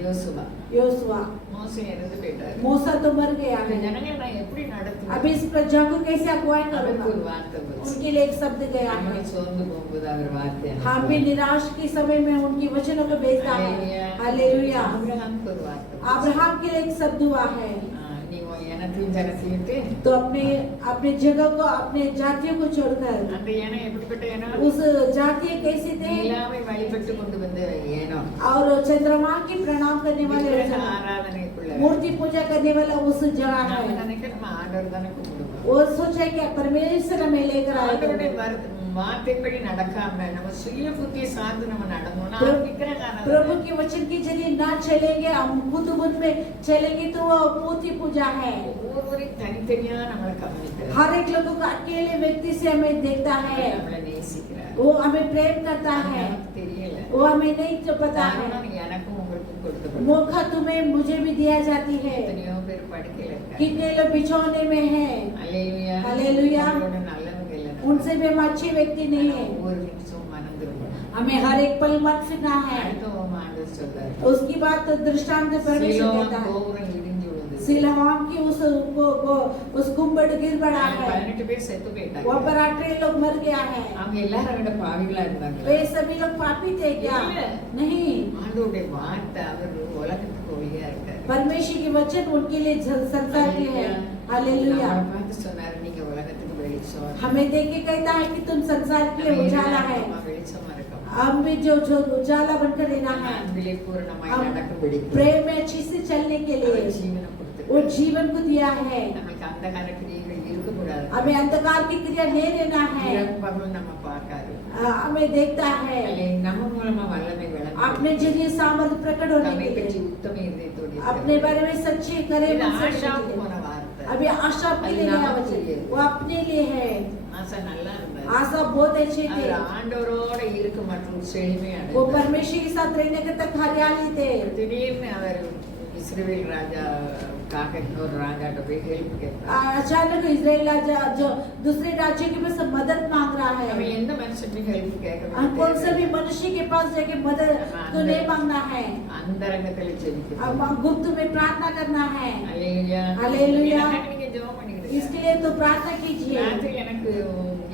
யோசுவா योशुआ, மோசே இறந்து போயிட்டாரு. मूसा तो मर गया அந்த है, ஜனங்களை நான் எப்படி நடத்துவேன்? अभी इस प्रजा को कैसे अगुवाई அவருக்கு ஒரு करूंगा? வார்த்தை போச்சு. उनके लिए एक शब्द गया है। நம்மளை சோர்ந்து போகும்போது அவர் வார்த்தை हम भी निराश के समय में उनकी वचनों को भेजता है। हालेलुया। ஆபிரகாமுக்கு ஒரு வார்த்தை போச்சு. अब्राहम के लिए एक शब्द हुआ है। நீங்க எனத்தையும் ஜனத்தையும் तो अपने अपने जगह को अपने जातियों को छोड़कर அந்த ஏனம் எப்படிப்பட்ட ஏனம் उस जातीय कैसे थे நிலாவை வழிபட்டு கொண்டு வந்த ஏனம் और चंद्रमा की प्रणाम करने वाले वो விக்கிரக जगह, ஆராதனைக்குள்ள मूर्ति पूजा करने वाला उस जगह நாம है। நினைக்கிறோம் ஆண்டவர் தானே கூப்பிடுவோம் वो सोचा कि परमेश्वर हमें लेकर ஆண்டவருடைய आएगा। வார்த்தைப்படி நடக்காம நம்ம சுய புத்தியை சார்ந்து நம்ம நடந்தோம்னா प्रभु விக்கிரக प्रभु ஆராதனை के वचन के जरिए ना चलेंगे, हम खुद बुद्ध में चलेंगे तो वो मूर्ति पूजा है। ஒவ்வொருவரையும் தனித்தனியா நம்மளை கவனிக்கிறார் हर एक लोगों को अकेले व्यक्ति से हमें देखता है, நம்மளை நேசிக்கிறார் वो हमें प्रेम करता है, நமக்கு தெரியல वो हमें नहीं तो पता है। காரணம் எனக்கும் உங்களுக்கும் கொடுக்கப்படும் मौका तुम्हें मुझे भी दिया जाती है। எத்தனையோ பேர் படுக்கையில இருக்காங்க कितने लोग बिछौने में हैं, அல்லேலூயா அல்லேலூயா। அவங்களோட நல்லவங்க இல்லை उनसे भी हम अच्छे व्यक्ति नहीं है। ஒவ்வொரு நிமிஷம் மனம் திரும்பணும் हमें हर एक पल मत फिरना है। அடுத்தவங்க ஆண்டவர் சொல்றாரு उसकी बात दृष्टांत परमेश्वर சிலோவான் देता है। கோபுரம் இடிஞ்சு விழுந்தது सिलवाम की उस कुंभड़ गिर पड़ा है, 18 பேர் செத்து वहाँ போயிட்டாங்க पर 18 लोग मर गया है। அவங்க எல்லாரும் விட பாவிகளா இருந்தாங்க वे सभी लोग पापी थे क्या? இல்ல। नहीं, ஆண்டவருடைய வார்த்தை அவர் உலகத்துக்கு ஒளியா இருக்காரு परमेश्वर की वचन उनके लिए संसार के है। हालेलुया। நம்மளை பார்த்து சொன்னாரு நீங்க உலகத்துக்கு வெளிச்சம் हमें देख के कहता है कि तुम संसार के लिए उजाला है। நம்ம வெளிச்சமா இருக்கோம் हम भी जो जो उजाला बनकर रहना है, அன்பிலே பூரணமாய் हम நடக்கும்படி प्रेम में अच्छी से चलने के அவர் लिए ஜீவனை वो கொடுத்திருக்காரு जीवन को दिया है। நமக்கு अंधகார கிரியைகள் இருக்கக்கூடாது हमें अंधकार की क्रिया नहीं रहना है। இரவு பகல் நம்ம பார்க்காது हमें देखता है நம்ம மூலமா வல்லமை விளங்கும் अपने जरिए सामर्थ प्रकट होने நம்மை के பற்றி लिए, உத்தம இதயத்தோடு अपने बारे में सच्चे करे இது मन से ஆஷாவுக்கு सोचेंगे। போன வார்த்தை अभी आशा के लिए அது नया நமக்கு वचन, लिए। वो अपने लिए है। ஆசா நல்லா இருந்தாரு आशा बहुत अच्छे थे, அவர் ஆண்டவரோட இருக்க மற்றும் செழுமை वो அடைந்தார் परमेश्वर के साथ रहने के तक हरियाली थे। திடீர்னு அவர் இஸ்ரவேல் ராஜா காக இன்னொரு ராஜாட்ட போய் ஹெல்ப் கேட்பார் अचानक इजराइल राजा जो दूसरे राज्य के पास मदद मांग रहा நம்ம है। எந்த மனுஷனுக்கும் ஹெல்ப் கேட்க हम कौन से भी मनुष्य के पास जाके मदद तो नहीं मांगना है, அந்தரங்கத்தில் ஜெபிக்கணும் अब गुप्त में प्रार्थना करना है। அல்லேலூயா அல்லேலூயா। எனக்காக நீங்க ஜெபம் பண்ணிடுங்க इसके लिए तो प्रार्थना कीजिए। ராத்திரி எனக்கு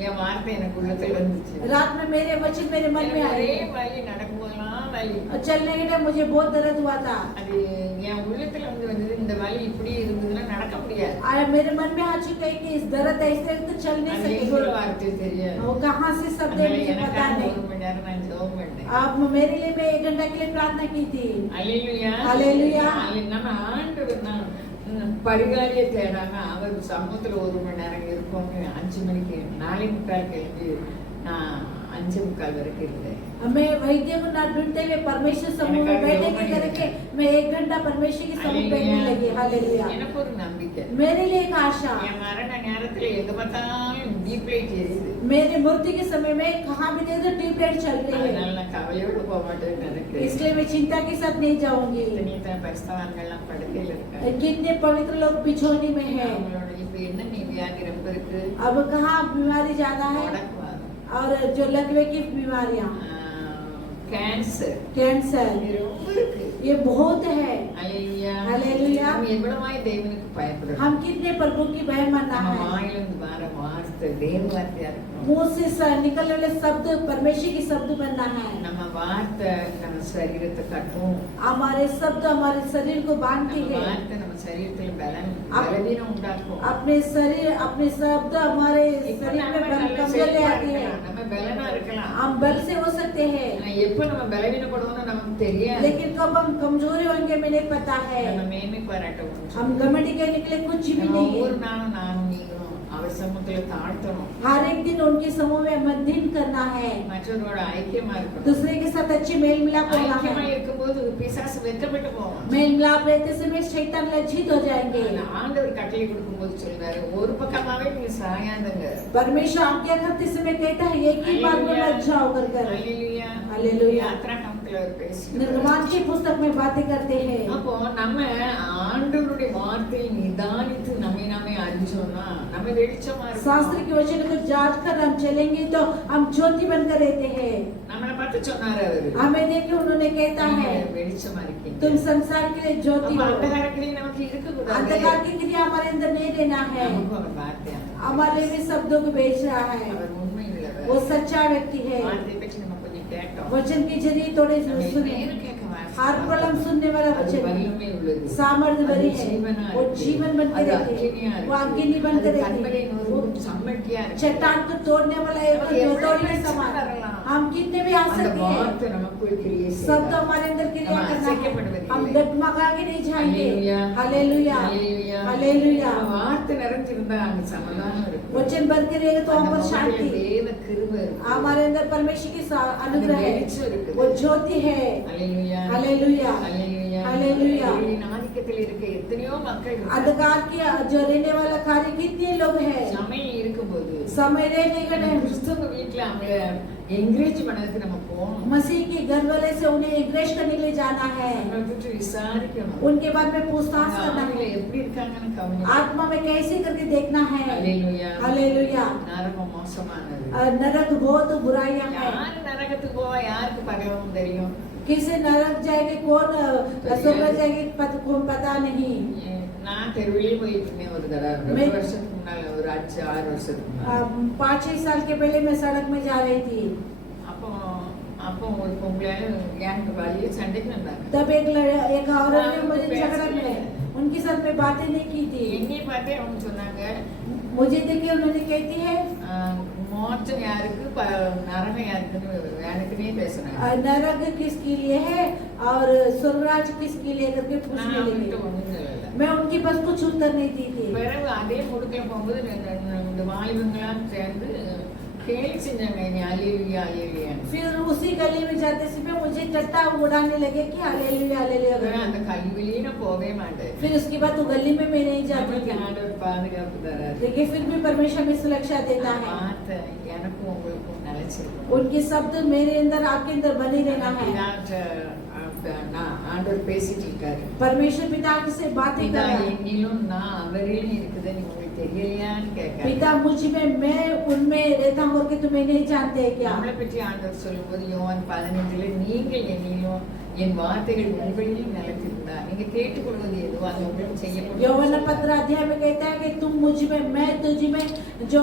என் வார்த்தை எனக்கு உள்ளத்தில் வந்துச்சு रात में मेरे वचन मेरे मन में எனக்கு ஒரே आए, வலி நடக்கும்போதெல்லாம் வலி चलने के टाइम मुझे बहुत दर्द हुआ था। அது என் உள்ளத்துல வந்தது இந்த வலி இப்படி இருந்ததுன்னா நடக்க முடியாது आया मेरे मन में आ चुका है कि इस दर्द ऐसे तो चल नहीं அது எங்க ஒரு सकेंगे। வார்த்தை தெரியாது वो कहाँ से शब्द है அதனால मुझे पता எனக்காக नहीं। 1 மணி நேரம் நான் ஜெபம் பண்ணேன் आप मेरे लिए मैं 1 घंटा के लिए प्रार्थना की थी। அல்லேலூயா அல்லேலூயா. நம்ம ஆண்டவர் நான் படிகாலியை தேடாம அவர் சமூகத்துல 1 மணி நேரம் இருக்கோம்னு 5 மணிக்கு 4:45 கிளம்பி நான் 5:45 வரைக்கும் இருந்தேன் मैं वैद्य को ना ढूंढते हुए परमेश्वर समूह में बैठे के करके मैं 1 घंटा परमेश्वर के समूह बैठने लगी। हालेलुया। எனக்கு ஒரு நம்பிக்கை मेरे लिए एक आशा, என் மரண நேரத்துல எங்க பார்த்தாலும் டீப் லைட் எரியுது मेरे मृत्यु के समय में कहाँ भी देखो ट्यूब लाइट चल रही அதனால है, நான் கவலையோடு போக மாட்டேன்னு நினைக்கிறேன் इसलिए मैं चिंता के साथ नहीं जाऊंगी। இத்தனை பரிசுத்தவான்கள்லாம் படுக்கையில இருக்காங்க कितने पवित्र लोग बिछौनी में हैं। அவங்களோட இப்ப என்ன நீ வியாதி ரொம்ப இருக்கு अब कहाँ बीमारी ज्यादा है முடக்குவாதம் और जो लकवे की बीमारियां, கேன்சர் कैंसर, இது ரொம்ப இருக்கு ये बहुत है। அல்லேலூயா அல்லேலூயா. நம்ம எவ்வளவாய் தேவனுக்கு பயப்படுறோம் हम कितने प्रभु की भय मानना நம்ம है। வாயிலிருந்து வர வார்த்தை தேவ வார்த்தையா இருக்கணும் मुंह से निकलने वाले शब्द परमेश्वर की शब्द बनना है। நம்ம வார்த்தை நம்ம சரீரத்தை கட்டும் हमारे शब्द हमारे शरीर को बांधती நம்ம है। வார்த்தை நம்ம சரீரத்துல आप- பலவீனம் உண்டாக்கும் अपने शरीर अपने शब्द हमारे இப்ப शरीर நம்ம में நல்ல कमजोरी செழிப்பா आती है। இருக்கலாம், நம்ம பலனா இருக்கலாம் हम बल से हो सकते हैं, ஆனா எப்ப நம்ம பலவீனப்படுவோம்னு நமக்கு தெரியாது लेकिन कब हम कमजोरी होंगे हमें नहीं पता है। நம்ம மேன்மை பாராட்ட हम घमंडी करने के लिए कुछ भी நம்ம नहीं ஒவ்வொரு है। நாளும் நானும் நீங்களும் அவர் சமூகத்துல தாழ்த்தணும் हर एक दिन उनके समूह में मध्यम करना है, மற்றவரோட ஐக்கியமா இருக்கணும் दूसरे के साथ अच्छे मेल मिलाप होना ஐக்கியமா है। இருக்கும்போது பிசாசு வெட்கப்பட்டு போவோம் मेल मिलाप रहते समय शैतान लज्जित हो जाएंगे। ஆண்டவர் கட்டளை கொடுக்கும்போது சொல்றாரு ஒரு பக்கமாவே நீங்க சாயாதுங்க परमेश्वर आज्ञा करते समय कहता है एक ही मार्ग में मत जाओ कर कर। அல்லேலூயா அல்லேலூயா. யாத்ராகமத்துல அவர் பேசுகிறார் निर्गमन की पुस्तक में बातें करते हैं। அப்போ நம்ம ஆண்டவருடைய வார்த்தையை நிதானித்து நம்மை நாமே அறிஞ்சோம்னா நம்ம வெளிச்சமா शास्त्र இருக்கோம் के वचन को जांच कर हम चलेंगे तो हम ज्योति बनकर रहते हैं। நம்மளை பார்த்து சொன்னாரு அவரு हमें देखे उन्होंने कहता है நீங்க வெளிச்சமா இருக்கீங்க तुम संसार के लिए ज्योति அப்ப हो। அந்தகாரத்திலே நமக்கு இருக்கக்கூடாது अंधकार की क्रिया हमारे अंदर नहीं रहना है। நமக்கு அவர் வார்த்தையா हमारे भी शब्दों को बेच रहा है, அவர் உண்மை वो உள்ளவர் सच्चा व्यक्ति है। வார்த்தையை பற்றி நம்ம கொஞ்சம் கேட்டோம் वचन के जरिए थोड़े நம்ம सुने, நேரம் கேட்க हर प्रलम सुनने वाला அது वचन வல்லமை உள்ளது. सामर्थ्य भरी அது है, ஜீவனா वो இருக்கு. जीवन बन के அது रहते அக்கினியா हैं, இருக்கு. वो अग्नि बन के அது रहते கண்மலை हैं, நூறு वो சம்மட்டியா இருக்கு. चट्टान को तोड़ने वाला एक நமக்கு எவ்வளவு हथौड़ी के பிரச்சனை समान வரலாம். हम कितने भी आ அந்த सकते हैं, வார்த்தை நமக்குள் கிரியை सब செய்தார். तो हमारे अंदर क्रिया நம்ம करना है, அசைக்கப்படுவதில்லை. हम डगमगा के नहीं जाएंगे। அல்லேலூயா. हालेलुया, அல்லேலூயா. हालेलुया। நம்ம வார்த்தை நிறைஞ்சிருந்தா அங்க சமாதானம் இருக்கும். वचन भर के रहेगा तो हम पर அந்த शांति, முகத்துல தேவ கிருபை இருக்கு. हमारे अंदर परमेश्वर की अनुग्रह है, வெளிச்சம் இருக்குது. वो ज्योति है। அல்லேலூயா. हालेलुया, அல்லேலூயா. हालेलूया। இருளின் ஆதிக்கத்தில் இருக்க எத்தனையோ மக்கள் இருக்காங்க. अंधकार की जो रहने वाला कार्य कितने लोग हैं, சமயம் இருக்கும்போது समय रहने का நம்ம टाइम கிறிஸ்தவ வீட்டுல அவங்கள என்கரேஜ் பண்ணதுக்கு நம்ம போகணும். मसीह के घर वाले से उन्हें एंकरेज करने के लिए जाना है, அவங்களை பற்றி விசாரிக்கணும். उनके बारे में पूछताछ அவங்க करना ஆவியில है, எப்படி இருக்காங்கன்னு கவனிக்கணும். आत्मा में कैसे करके देखना है। அல்லேலூயா. हालेलुया। நரகம் மோசமானது. नरक बहुत बुराइयां हैं, யாரு நரகத்துக்கு போவா, யாருக்கு பரலோகம் தெரியும்? किसे नरक जाएंगे, कौन स्वर्ग जाएंगे, पता नहीं। நான் தெருவிலே போயிட்டு இருந்தேன் ஒரு தடவை, ரொம்ப வருஷத்துக்கு முன்னால, ஒரு 5-6 வருஷத்துக்கு முன்னால. 5-6 साल के पहले मैं सड़क में जा रही थी, அப்போ அப்போ ஒரு பொம்பளையால எனக்கு வழியே சண்டைக்கு வந்தாங்க. तब एक औरत ने मुझे झगड़ा में उनके साथ में बातें नहीं की थी, என்னைய பார்த்தே அவங்க சொன்னாங்க, मुझे देखिए उन्होंने कहती है மோட்சம் யாருக்கு நரகம் யாருக்குன்னு எனக்குன்னே பேசுனாங்க. नरक किसके लिए है और स्वर्गराज किसके लिए करके पूछने நான் அவங்ககிட்ட लगी। ஒண்ணும் சொல்லல. मैं उनके पास कुछ उत्तर नहीं दी थी। பிறகு அதே முடுக்கல போகும்போது இந்த வாலிபங்களாம் சேர்ந்து கேலி செஞ்சாங்க, என்னை அல்லேலூயா அல்லேலூயான்னு. फिर उसी गली में जाते समय मुझे टट्टा उड़ाने लगे कि हालेलुया हालेलुया அப்புறம் करके। அந்த கல்வியிலேயே நான் போகவே மாட்டேன். फिर उसके बाद वो गली में मैं नहीं जाती நம்மளுக்கு थी, ஆண்டவர் பாதுகாப்பு தராரு. देखिए फिर भी परमेश्वर में सुरक्षा देता है, வார்த்தை எனக்கும் உங்களுக்கும் நிலைச்சிருக்கும். उनके शब्द मेरे अंदर आपके अंदर बने रहना है। ஆண்டவர் பேசிட்டு இருக்காரு. परमेश्वर पिता से बातें பிதா कर रहा है, என்னிலும் நான் அவரிலும் இருக்குதுன்னு உங்களுக்கு தெரியலையான்னு கேட்காரு. पिता मुझ में मैं उनमें रहता हूँ कि तुम्हें नहीं जानते हैं क्या। நம்மளை பற்றி ஆண்டவர் சொல்லும்போது யோவான் 15 நீங்கள் என்னிலும் என் வார்த்தைகள் உங்களிலும் நிலைத்திருந்தா நீங்க கேட்டுக்கொள்வது எதுவோ அது உங்களுக்கு செய்யப்படும். யோவாन 15 अध्याय में कहता है कि तुम मुझ में मैं तुझ में जो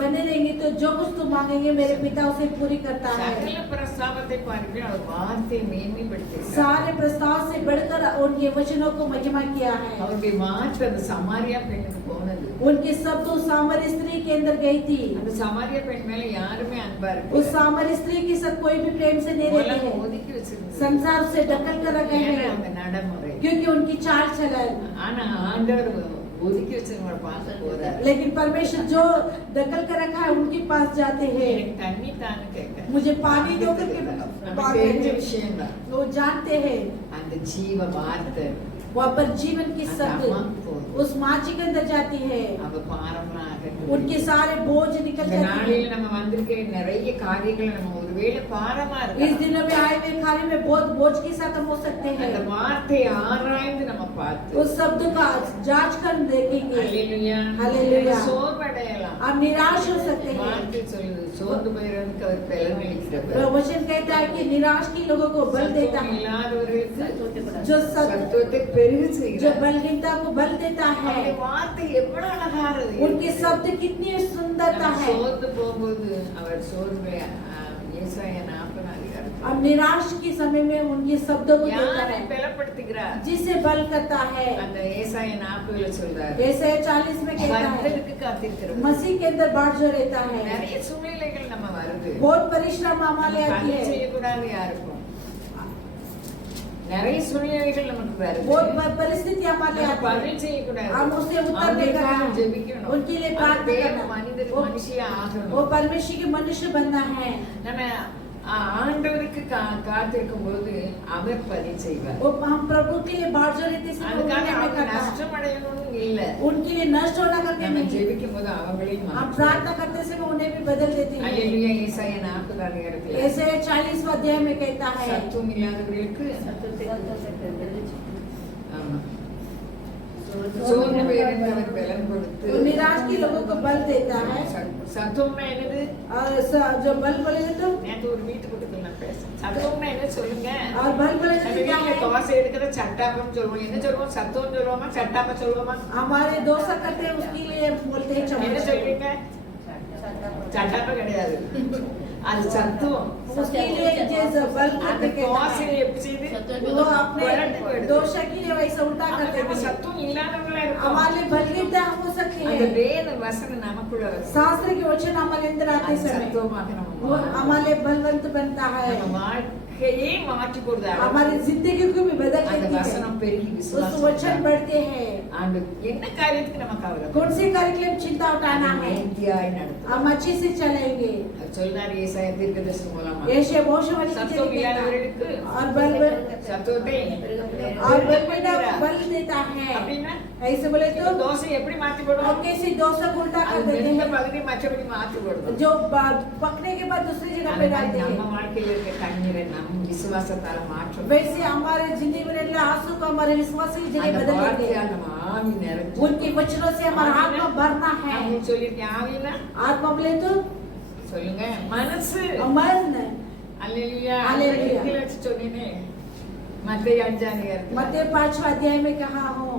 बने रहेंगे तो जो कुछ तुम मांगेंगे मेरे पिता उसे पूरी करता है। சகல பிரஸ்தாபத்தை பாருங்கள், அவர் வார்த்தையை மேன்மைப்படுத்தியிருக்கார். सारे प्रस्ताव से बढ़कर उनके वचनों को महिमा किया है। அவருடைய வார்த்தை அந்த சமாரியா பெண்ணுக்கு போனது. उनके शब्द उस सामरी स्त्री के अंदर गई थी, அந்த சமாரியா பெண் மேல யாருமே அன்பா उस இருக்கு सामरी स्त्री के साथ कोई भी प्रेम से नहीं रहते हैं, ஒதுக்கி வச்சிருந்தது. संसार से ढकल कर रखे ஏன்னா हैं அவங்க நடைமுறை. क्योंकि उनकी चाल चलन। ஆனா ஆண்டவர் ஒதுக்கி வச்சவங்களை பார்த்து போறாரு. लेकिन परमेश्वर जो ढकल कर रखा है उनके पास जाते हैं, எனக்கு தண்ணி தான்னு கேட்க मुझे पानी दो करके நமக்கு தெரிஞ்ச விஷயம் தான். वो जानते हैं அந்த ஜீவ வார்த்தை वहाँ पर जीवन की அந்த शब्द அம்மாவுக்கு போகுது. उस माची के अंदर जाती है, அவ பாரம்லாம் उनके सारे बोझ निकल இந்த जाते हैं। நாளில் நம்ம வந்திருக்க நிறைய காரியங்களை நம்ம ஒருவேளை பாரமா इस இருக்கு. दिनों में आए हुए कार्य में बहुत बोझ के साथ हम हो सकते हैं, அந்த வார்த்தையை ஆராய்ந்து நம்ம பார்த்து उस शब्द का जांच कर देखेंगे, அல்லேலூயா. அல்லேலூயா. சோர்வடையலாம். आप निराश हो सकते हैं। வார்த்தை சொல்லுது சோர்ந்து போயிருக்கு அவர் பலன் அளிக்கிறவர். वचन कहता है कि निराश के लोगों को बल देता சத்துவம் है, இல்லாதவர்களுக்கு जो சத்துவத்தை பெருக जो செய்கிறார். बलहीनता को बल देता है। அவருடைய வார்த்தை எவ்வளவு அழகானது. उनके शब्द कितनी सुंदरता நம்ம है। சோர்ந்து போகும்போது அவர் சோர்வை ஏசாயா 40 அதிகாரத்தில் अब निराश के समय में उनके शब्दों को देता யாரை है, பலப்படுத்துகிறார்? जिसे बल करता है। அந்த ஏசாயா 40 சொல்றாரு, जैसे 40 में कहता है கர்த்தருக்கு காத்திருக்கிறவர். मसीह के अंदर बाढ़ जो रहता है, நிறைய சூழ்நிலைகள் நம்ம வருது. बहुत परिश्रम हमारे आती பணி है, செய்யக்கூடாது யாருக்கும். நிறைய சூழ்நிலைகள் நமக்கு வருது. बहुत परिस्थिति हमारे நம்ம आती பணி है, செய்யக்கூடாது. हम उससे उत्तर नहीं करना அவங்களுக்காக है, ஜெபிக்கணும். उनके लिए அந்த प्रार्थना தேவ करना, மனிதர் वो- மனுஷியா वो ஆகணும். परमेश्वर के मनुष्य बनना है। நம்ம ஆண்டவருக்கு காத்திருக்கும் போது அவர் பணி செய்வார். वो हम प्रभु के लिए बाढ़ जो रहती है அதுக்காக उन्हें அவங்க करना है, நஷ்டம் அடையணும்னு இல்ல. उनके लिए नष्ट होना करके நம்ம नहीं, ஜெபிக்கும் போது அவங்களையும் हम மாற்றுவார். प्रार्थना करते समय उन्हें भी बदल देते हैं। அல்லேலூயா. ஏசாயா 40 அதிகாரத்தில் ऐसे 40 अध्याय में कहता है, சத்துவம் இல்லாதவர்களுக்கு ஆமா சோர்ந்து போயிருந்தவர் பலன் கொடுத்து वो निराश के लोगों को बल देता है। சத்துவம்னா என்னது? और जो बल बोलेगा तो நேத்து ஒரு வீட்டுக்குள்ள நான் பேசுறேன். சத்துவம்னா என்ன சொல்லுங்க? और बल बोलेगा நம்ம तो क्या வீட்டுல है? தோசை எடுக்கிற சட்டாப்பம் சொல்லுவோம். என்ன சொல்லுவோம்? சத்துவம் சொல்லுவோமா சட்டாப்பம் சொல்லுவோமா? हमारे डोसा करते हैं उसके लिए बोलते हैं என்ன चम्मच, சொல்றீங்க? சட்டாப்பம் கிடையாது, அது சத்துவம். उसके लिए जैसे बल அந்த करके कहता தோசையை है, எப்படி செய்து वो उल्टा कर நம்ம देंगे। சத்துவம் இல்லாதவங்களா இருக்கோம். हमारे बलहीनता हो सकती அந்த है। வேத வசனம் நமக்குள்ள வரும். शास्त्र के वचन हमारे अंदर आते அது समय சத்துவமாக நம்ம वो மாறும். हमारे बलवंत बनता है, நம்ம வாழ்க்கையே மாற்றி போடுது. हमारी जिंदगी को भी बदल அந்த देती है। வசனம் பெருகி उस விசுவாசம் वचन बढ़ते हैं। ஆண்டு என்ன காரியத்துக்கு நம்ம கவலை कौन से कार्य के लिए चिंता उठाना है, நேர்த்தியாய் நடத்தும். हम अच्छे से चलेंगे। சொல்லார் ஏசாயா தீர்க்கதரிசி மூலமா यशायाह भविष्यवाणी சத்துவம் இல்லாதவர்களுக்கு और बल சத்துவத்தை और बलवंता बल देता है। அப்படின்னா ऐसे बोले तो தோசை எப்படி மாத்தி போடும்? और कैसे दोषों को उल्टा कर அது देते வெந்த हैं, பகுதி மற்றபடி மாத்தி போடும். जो पकने के बाद दूसरी जगह पे डालते நம்ம हैं। வாழ்க்கையில இருக்க கண்ணீரை நம்ம விசுவாசத்தால மாற்றும். वैसे हमारे जिंदगी में रहने आंसू को हमारे विश्वास की जगह அந்த बदल देते வார்த்தையால் हैं। நம்ம ஆவி நிறைஞ்சு उनके वचनों से हमारा आत्मा भरना है। நான் சொல்லியிருக்கேன் ஆவினா आत्मा बोले तो சொல்லுங்க மனசு. मन, அல்லேலூயா. அல்லேலூயா. இதுல வச்சு சொன்னேனே மத்தேயு 5ஆம் அதிகாரத்துல मत्ती 5वां अध्याय में कहा हूँ,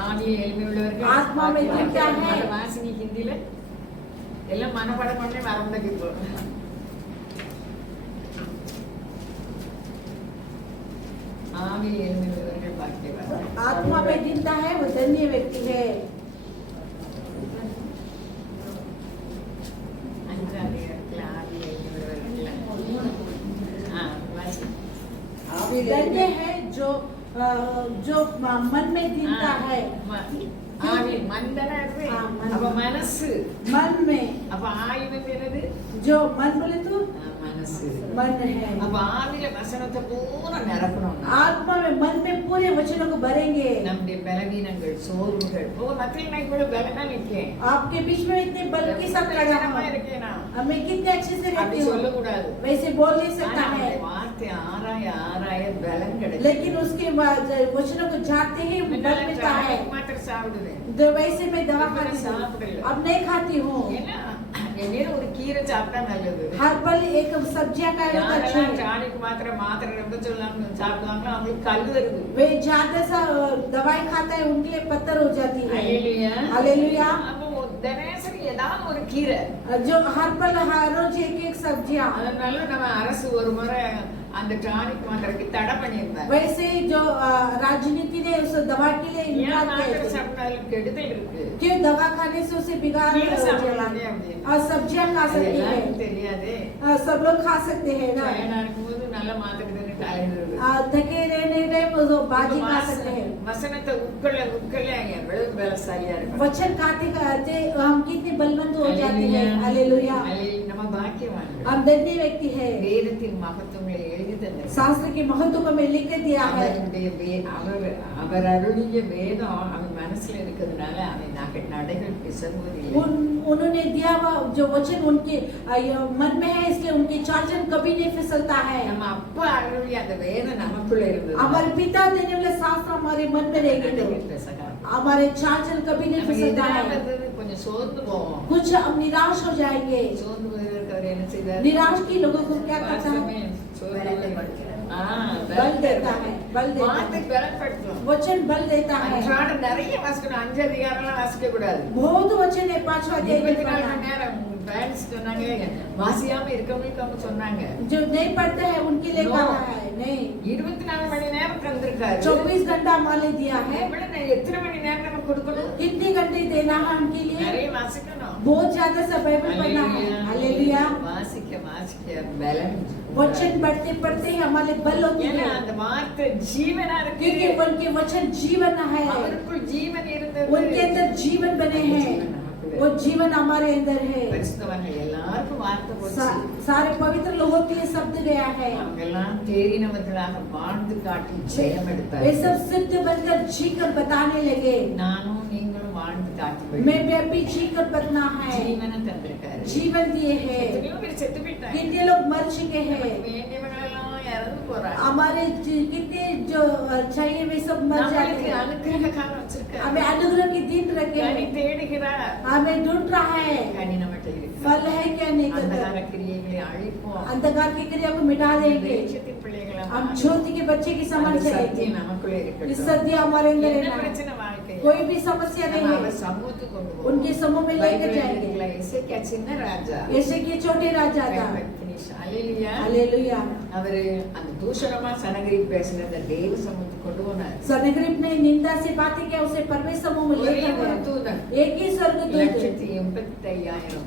ஆவியில் எளிமை உள்ளவர்கள் ஆத்மா में क्या है? அதை வாசினி ஹிந்தில எல்லாம் மனப்பாடம் பண்ணி மறந்துக்கு இப்போ. ஆவியில் எளிமை உள்ளவர்கள் பாக்கியவான்கள். आत्मा में जिंदा है वो धन्य व्यक्ति है। 5ஆம் அதிகாரத்துல ஆவியில் எளிமை உள்ளவர்கள். வாசி. धन्य है जो मन में जिंदा है, ஆவி மந்தனா இருக்கு. மந்தம். அப்ப மனசு. मन में அப்ப ஆயுதம் என்னது? जो मन बोले तो மனசு. मन है। அப்ப ஆவியில வசனத்தை பூரா நிரப்பணும். आत्मा में मन में पूरे वचनों को भरेंगे। நம்முடைய பலவீனங்கள் சோர்வுகள் மத்தியில் நான் கூட பலனா நிற்கேன். आपके बीच में इतने बल के साथ खड़ा பலவீனமா हूँ, இருக்கேன் நான். हमें कितने अच्छे से அப்படி रहती हूँ, சொல்லக்கூடாது. वैसे बोल नहीं सकता ஆனா है। அந்த வார்த்தை ஆராய ஆராய பலம் கிடைக்கும். लेकिन उसके बाद वचनों को जानते ही बल मिलता है। மாத்திரம் சாப்பிடுவேன். तो वैसे मैं दवा खाती हूँ, अब नहीं खाती हूँ। ஏன்னா என்னையும் ஒரு கீரை சாப்பிட்டா நல்லது. हर पल एक सब्जियां का अच्छे யாரெல்லாம் டானிக் மாத்திரை ரொம்ப சொல்லாம சாப்பிடுவாங்களோ அவங்களுக்கு கல் வருது. वे ज्यादा सा दवाई खाता है उनके लिए पत्थर हो जाती है। அல்லேலூயா. हालेलुया। அப்போ தினசரி ஏதாவது ஒரு கீரை. जो हर पल हर रोज एक एक सब्जियां। அதனால நம்ம அரசு ஒரு முறை அந்த டானிக் மாத்திரைக்கு தடை பண்ணியிருந்தாங்க. वैसे ही जो राजनीति ने उस दवा के लिए ஏன் इनकार மாத்திரை किया, சாப்பிட்டாலும் கெடுதல் இருக்கு. क्यों दवा खाने से उसे बिगाड़ கீரை हो சாப்பிடலாம் जाएगा। அப்படின்னு. और सब्जियां खा सकते எல்லாருக்கும் हैं, தெரியாதே. सब लोग खा सकते हैं ना। பயனா இருக்கும்போது நல்ல மாத்திரை தின்னு தலையிடுறது. थके रहने टाइम वो बाजी खा सकते हैं। வசனத்தை உட்கொள்ள எவ்வளவு பலசாலியா இருக்கும். वचन खाते खाते हम कितने बलवंत हो जाते हैं। அல்லேலூயா. हालेलुया। நம்ம பாக்கியவான்கள். हम धन्य व्यक्ति है। வேதத்தின் மகத்துவங்களை எழுதி தந்தார். शास्त्र के महत्व को मैं लिख के दिया है। அவர் அருளிய வேதம் அவன் மனசுல இருக்கிறதுனால அவன் நடைகள் பிசங்குவதில்லை. उन्होंने दिया हुआ जो वचन उनके मन में है, इसलिए उनके चाचन कभी नहीं फिसलता है। நம்ம அப்பா அருளிய அந்த வேதம் நமக்குள்ள இருந்தது. हमारे पिता देने वाले शास्त्र हमारे मन में रहेंगे तो हमारे चाचन कभी नहीं फिसलता है। கொஞ்சம் சோர்ந்து போவோம். कुछ हम निराश हो जाएंगे। சோர்ந்து போயிருக்கவர் என்ன செய்தார்? निराश की लोगों को क्या करता है? बल देता है, बल देता வார்த்தை है। பலப்படுத்தும். वचन बल देता है। அன்றாட நிறைய வாசிக்கணும். 5 அதிகாரம்லாம் வாசிக்க கூடாது. बहुत वचन है 5वां अध्याय में 24 पढ़ना। மணி நேரம் பேரண்ட்ஸ் சொன்னாங்க வாசியாம இருக்கவங்களுக்கு அவங்க சொன்னாங்க. जो नहीं पढ़ते हैं उनके लिए No. कहा है नहीं, 24 மணி நேரம் தந்திருக்காரு. 24 घंटा हमारे दिया है। எத்தனை மணி நேரம் நம்ம கொடுக்கணும்? कितने घंटे देना है उनके लिए? நிறைய வாசிக்கணும். बहुत ज्यादा सा बाइबल पढ़ना है। हालेलुया। வாசிக்க வாசிக்க பலன். वचन पढ़ते पढ़ते ही हमारे बल होती ஏன்னா है, அந்த வார்த்தை ஜீவனா இருக்கு. क्योंकि उनके वचन जीवन है। அவருக்குள் ஜீவன் இருந்தது. उनके अंदर जीवन बने हैं, वो जीवन हमारे अंदर है। பரிசுத்தவான்கள் எல்லாருக்கும் வார்த்தை போச்சு. सारे पवित्र लोगों के लिए शब्द गया है। அவங்கெல்லாம் தேறினவர்களாக வாழ்ந்து காட்டி ஜெயம் वे எடுத்தார்கள். सब सिद्ध बनकर जीकर बताने लगे। நானும் நீங்களும் வாழ்ந்து காட்டி मैं भी अभी जीकर बतना है। ஜீவனை தந்திருக்காரு. जीवन दिए हैं। எத்தனையோ பேர் செத்து போயிட்டாங்க. कितने लोग मर चुके हैं, வேண்டியவங்களெல்லாம் இறந்து போறாங்க. हमारे कितने जो चाहिए वे सब मर जाते நம்மளுக்கு हैं। அனுக்கிரக காலம் வச்சிருக்காரு. हमें अनुग्रह के दिन रखे கனி हैं, தேடுகிறார். हमें ढूंढ रहा है। கனி நம்மகிட்ட இருக்கு. फल है क्या नहीं அந்தகார करता, கிரியைகளை அழிப்போம். अंधकार की क्रिया को मिटा देंगे। வெளிச்சத்தின் பிள்ளைகளா हम மாறுவோம். ज्योति के बच्चे की समान அந்த चलेंगे। சத்தியம் நமக்குள்ளே इस இருக்கட்டும். सत्य हमारे अंदर என்ன रहना है। பிரச்சனை வாழ்க்கை? कोई भी समस्या नहीं நம்ம है, அவர் சமூகத்துக்கு கொண்டு போவோம். उनके समूह में लेकर பைபிள்ல जाएंगे। இருக்குல்ல, எசேக்கியா சின்ன ராஜா. ऐसे के छोटे राजा था, நீ ஹalleluya. हालेलुया। அவரு அந்த தூஷணமா சனகரிப் பேசினதை தேவ சமூகத்துக்கு கொண்டு போனார். सनगरीब ने निंदा से बातें किया, उसे परमेश्वर समूह में ஒரே लेकर ஒரு गया। தூதன் एक ही स्वर्गदूत 1,85,000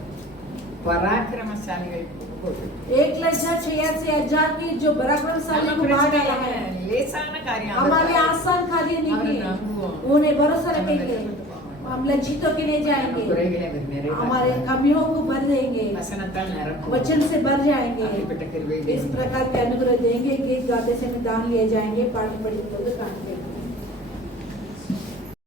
பராக்கிரமசாலிகள் போட்டு 1,86,000 की जो पराक्रमशाली நம்ம को मार பிரச்சனை डाला है। லேசான காரியம் हमारे आसान कार्य नहीं அவரை किए, நம்புவோம். उन्हें भरोसा நம்ம रखेंगे, வெட்கப்பட்டு போக மாட்டோம். हम लज्जित होकर नहीं நம்ம जाएंगे, குறைகளை அவர் हमारे நிறைவேற்றுவார். कमियों को भर देंगे, வசனத்தால் நிரப்புவார். वचन से भर जाएंगे। அப்படிப்பட்ட கிருபை इस प्रकार के अनुग्रह देंगे, गीत गाते समय दान लिए जाएंगे, पाठ पढ़ी तो गाएंगे।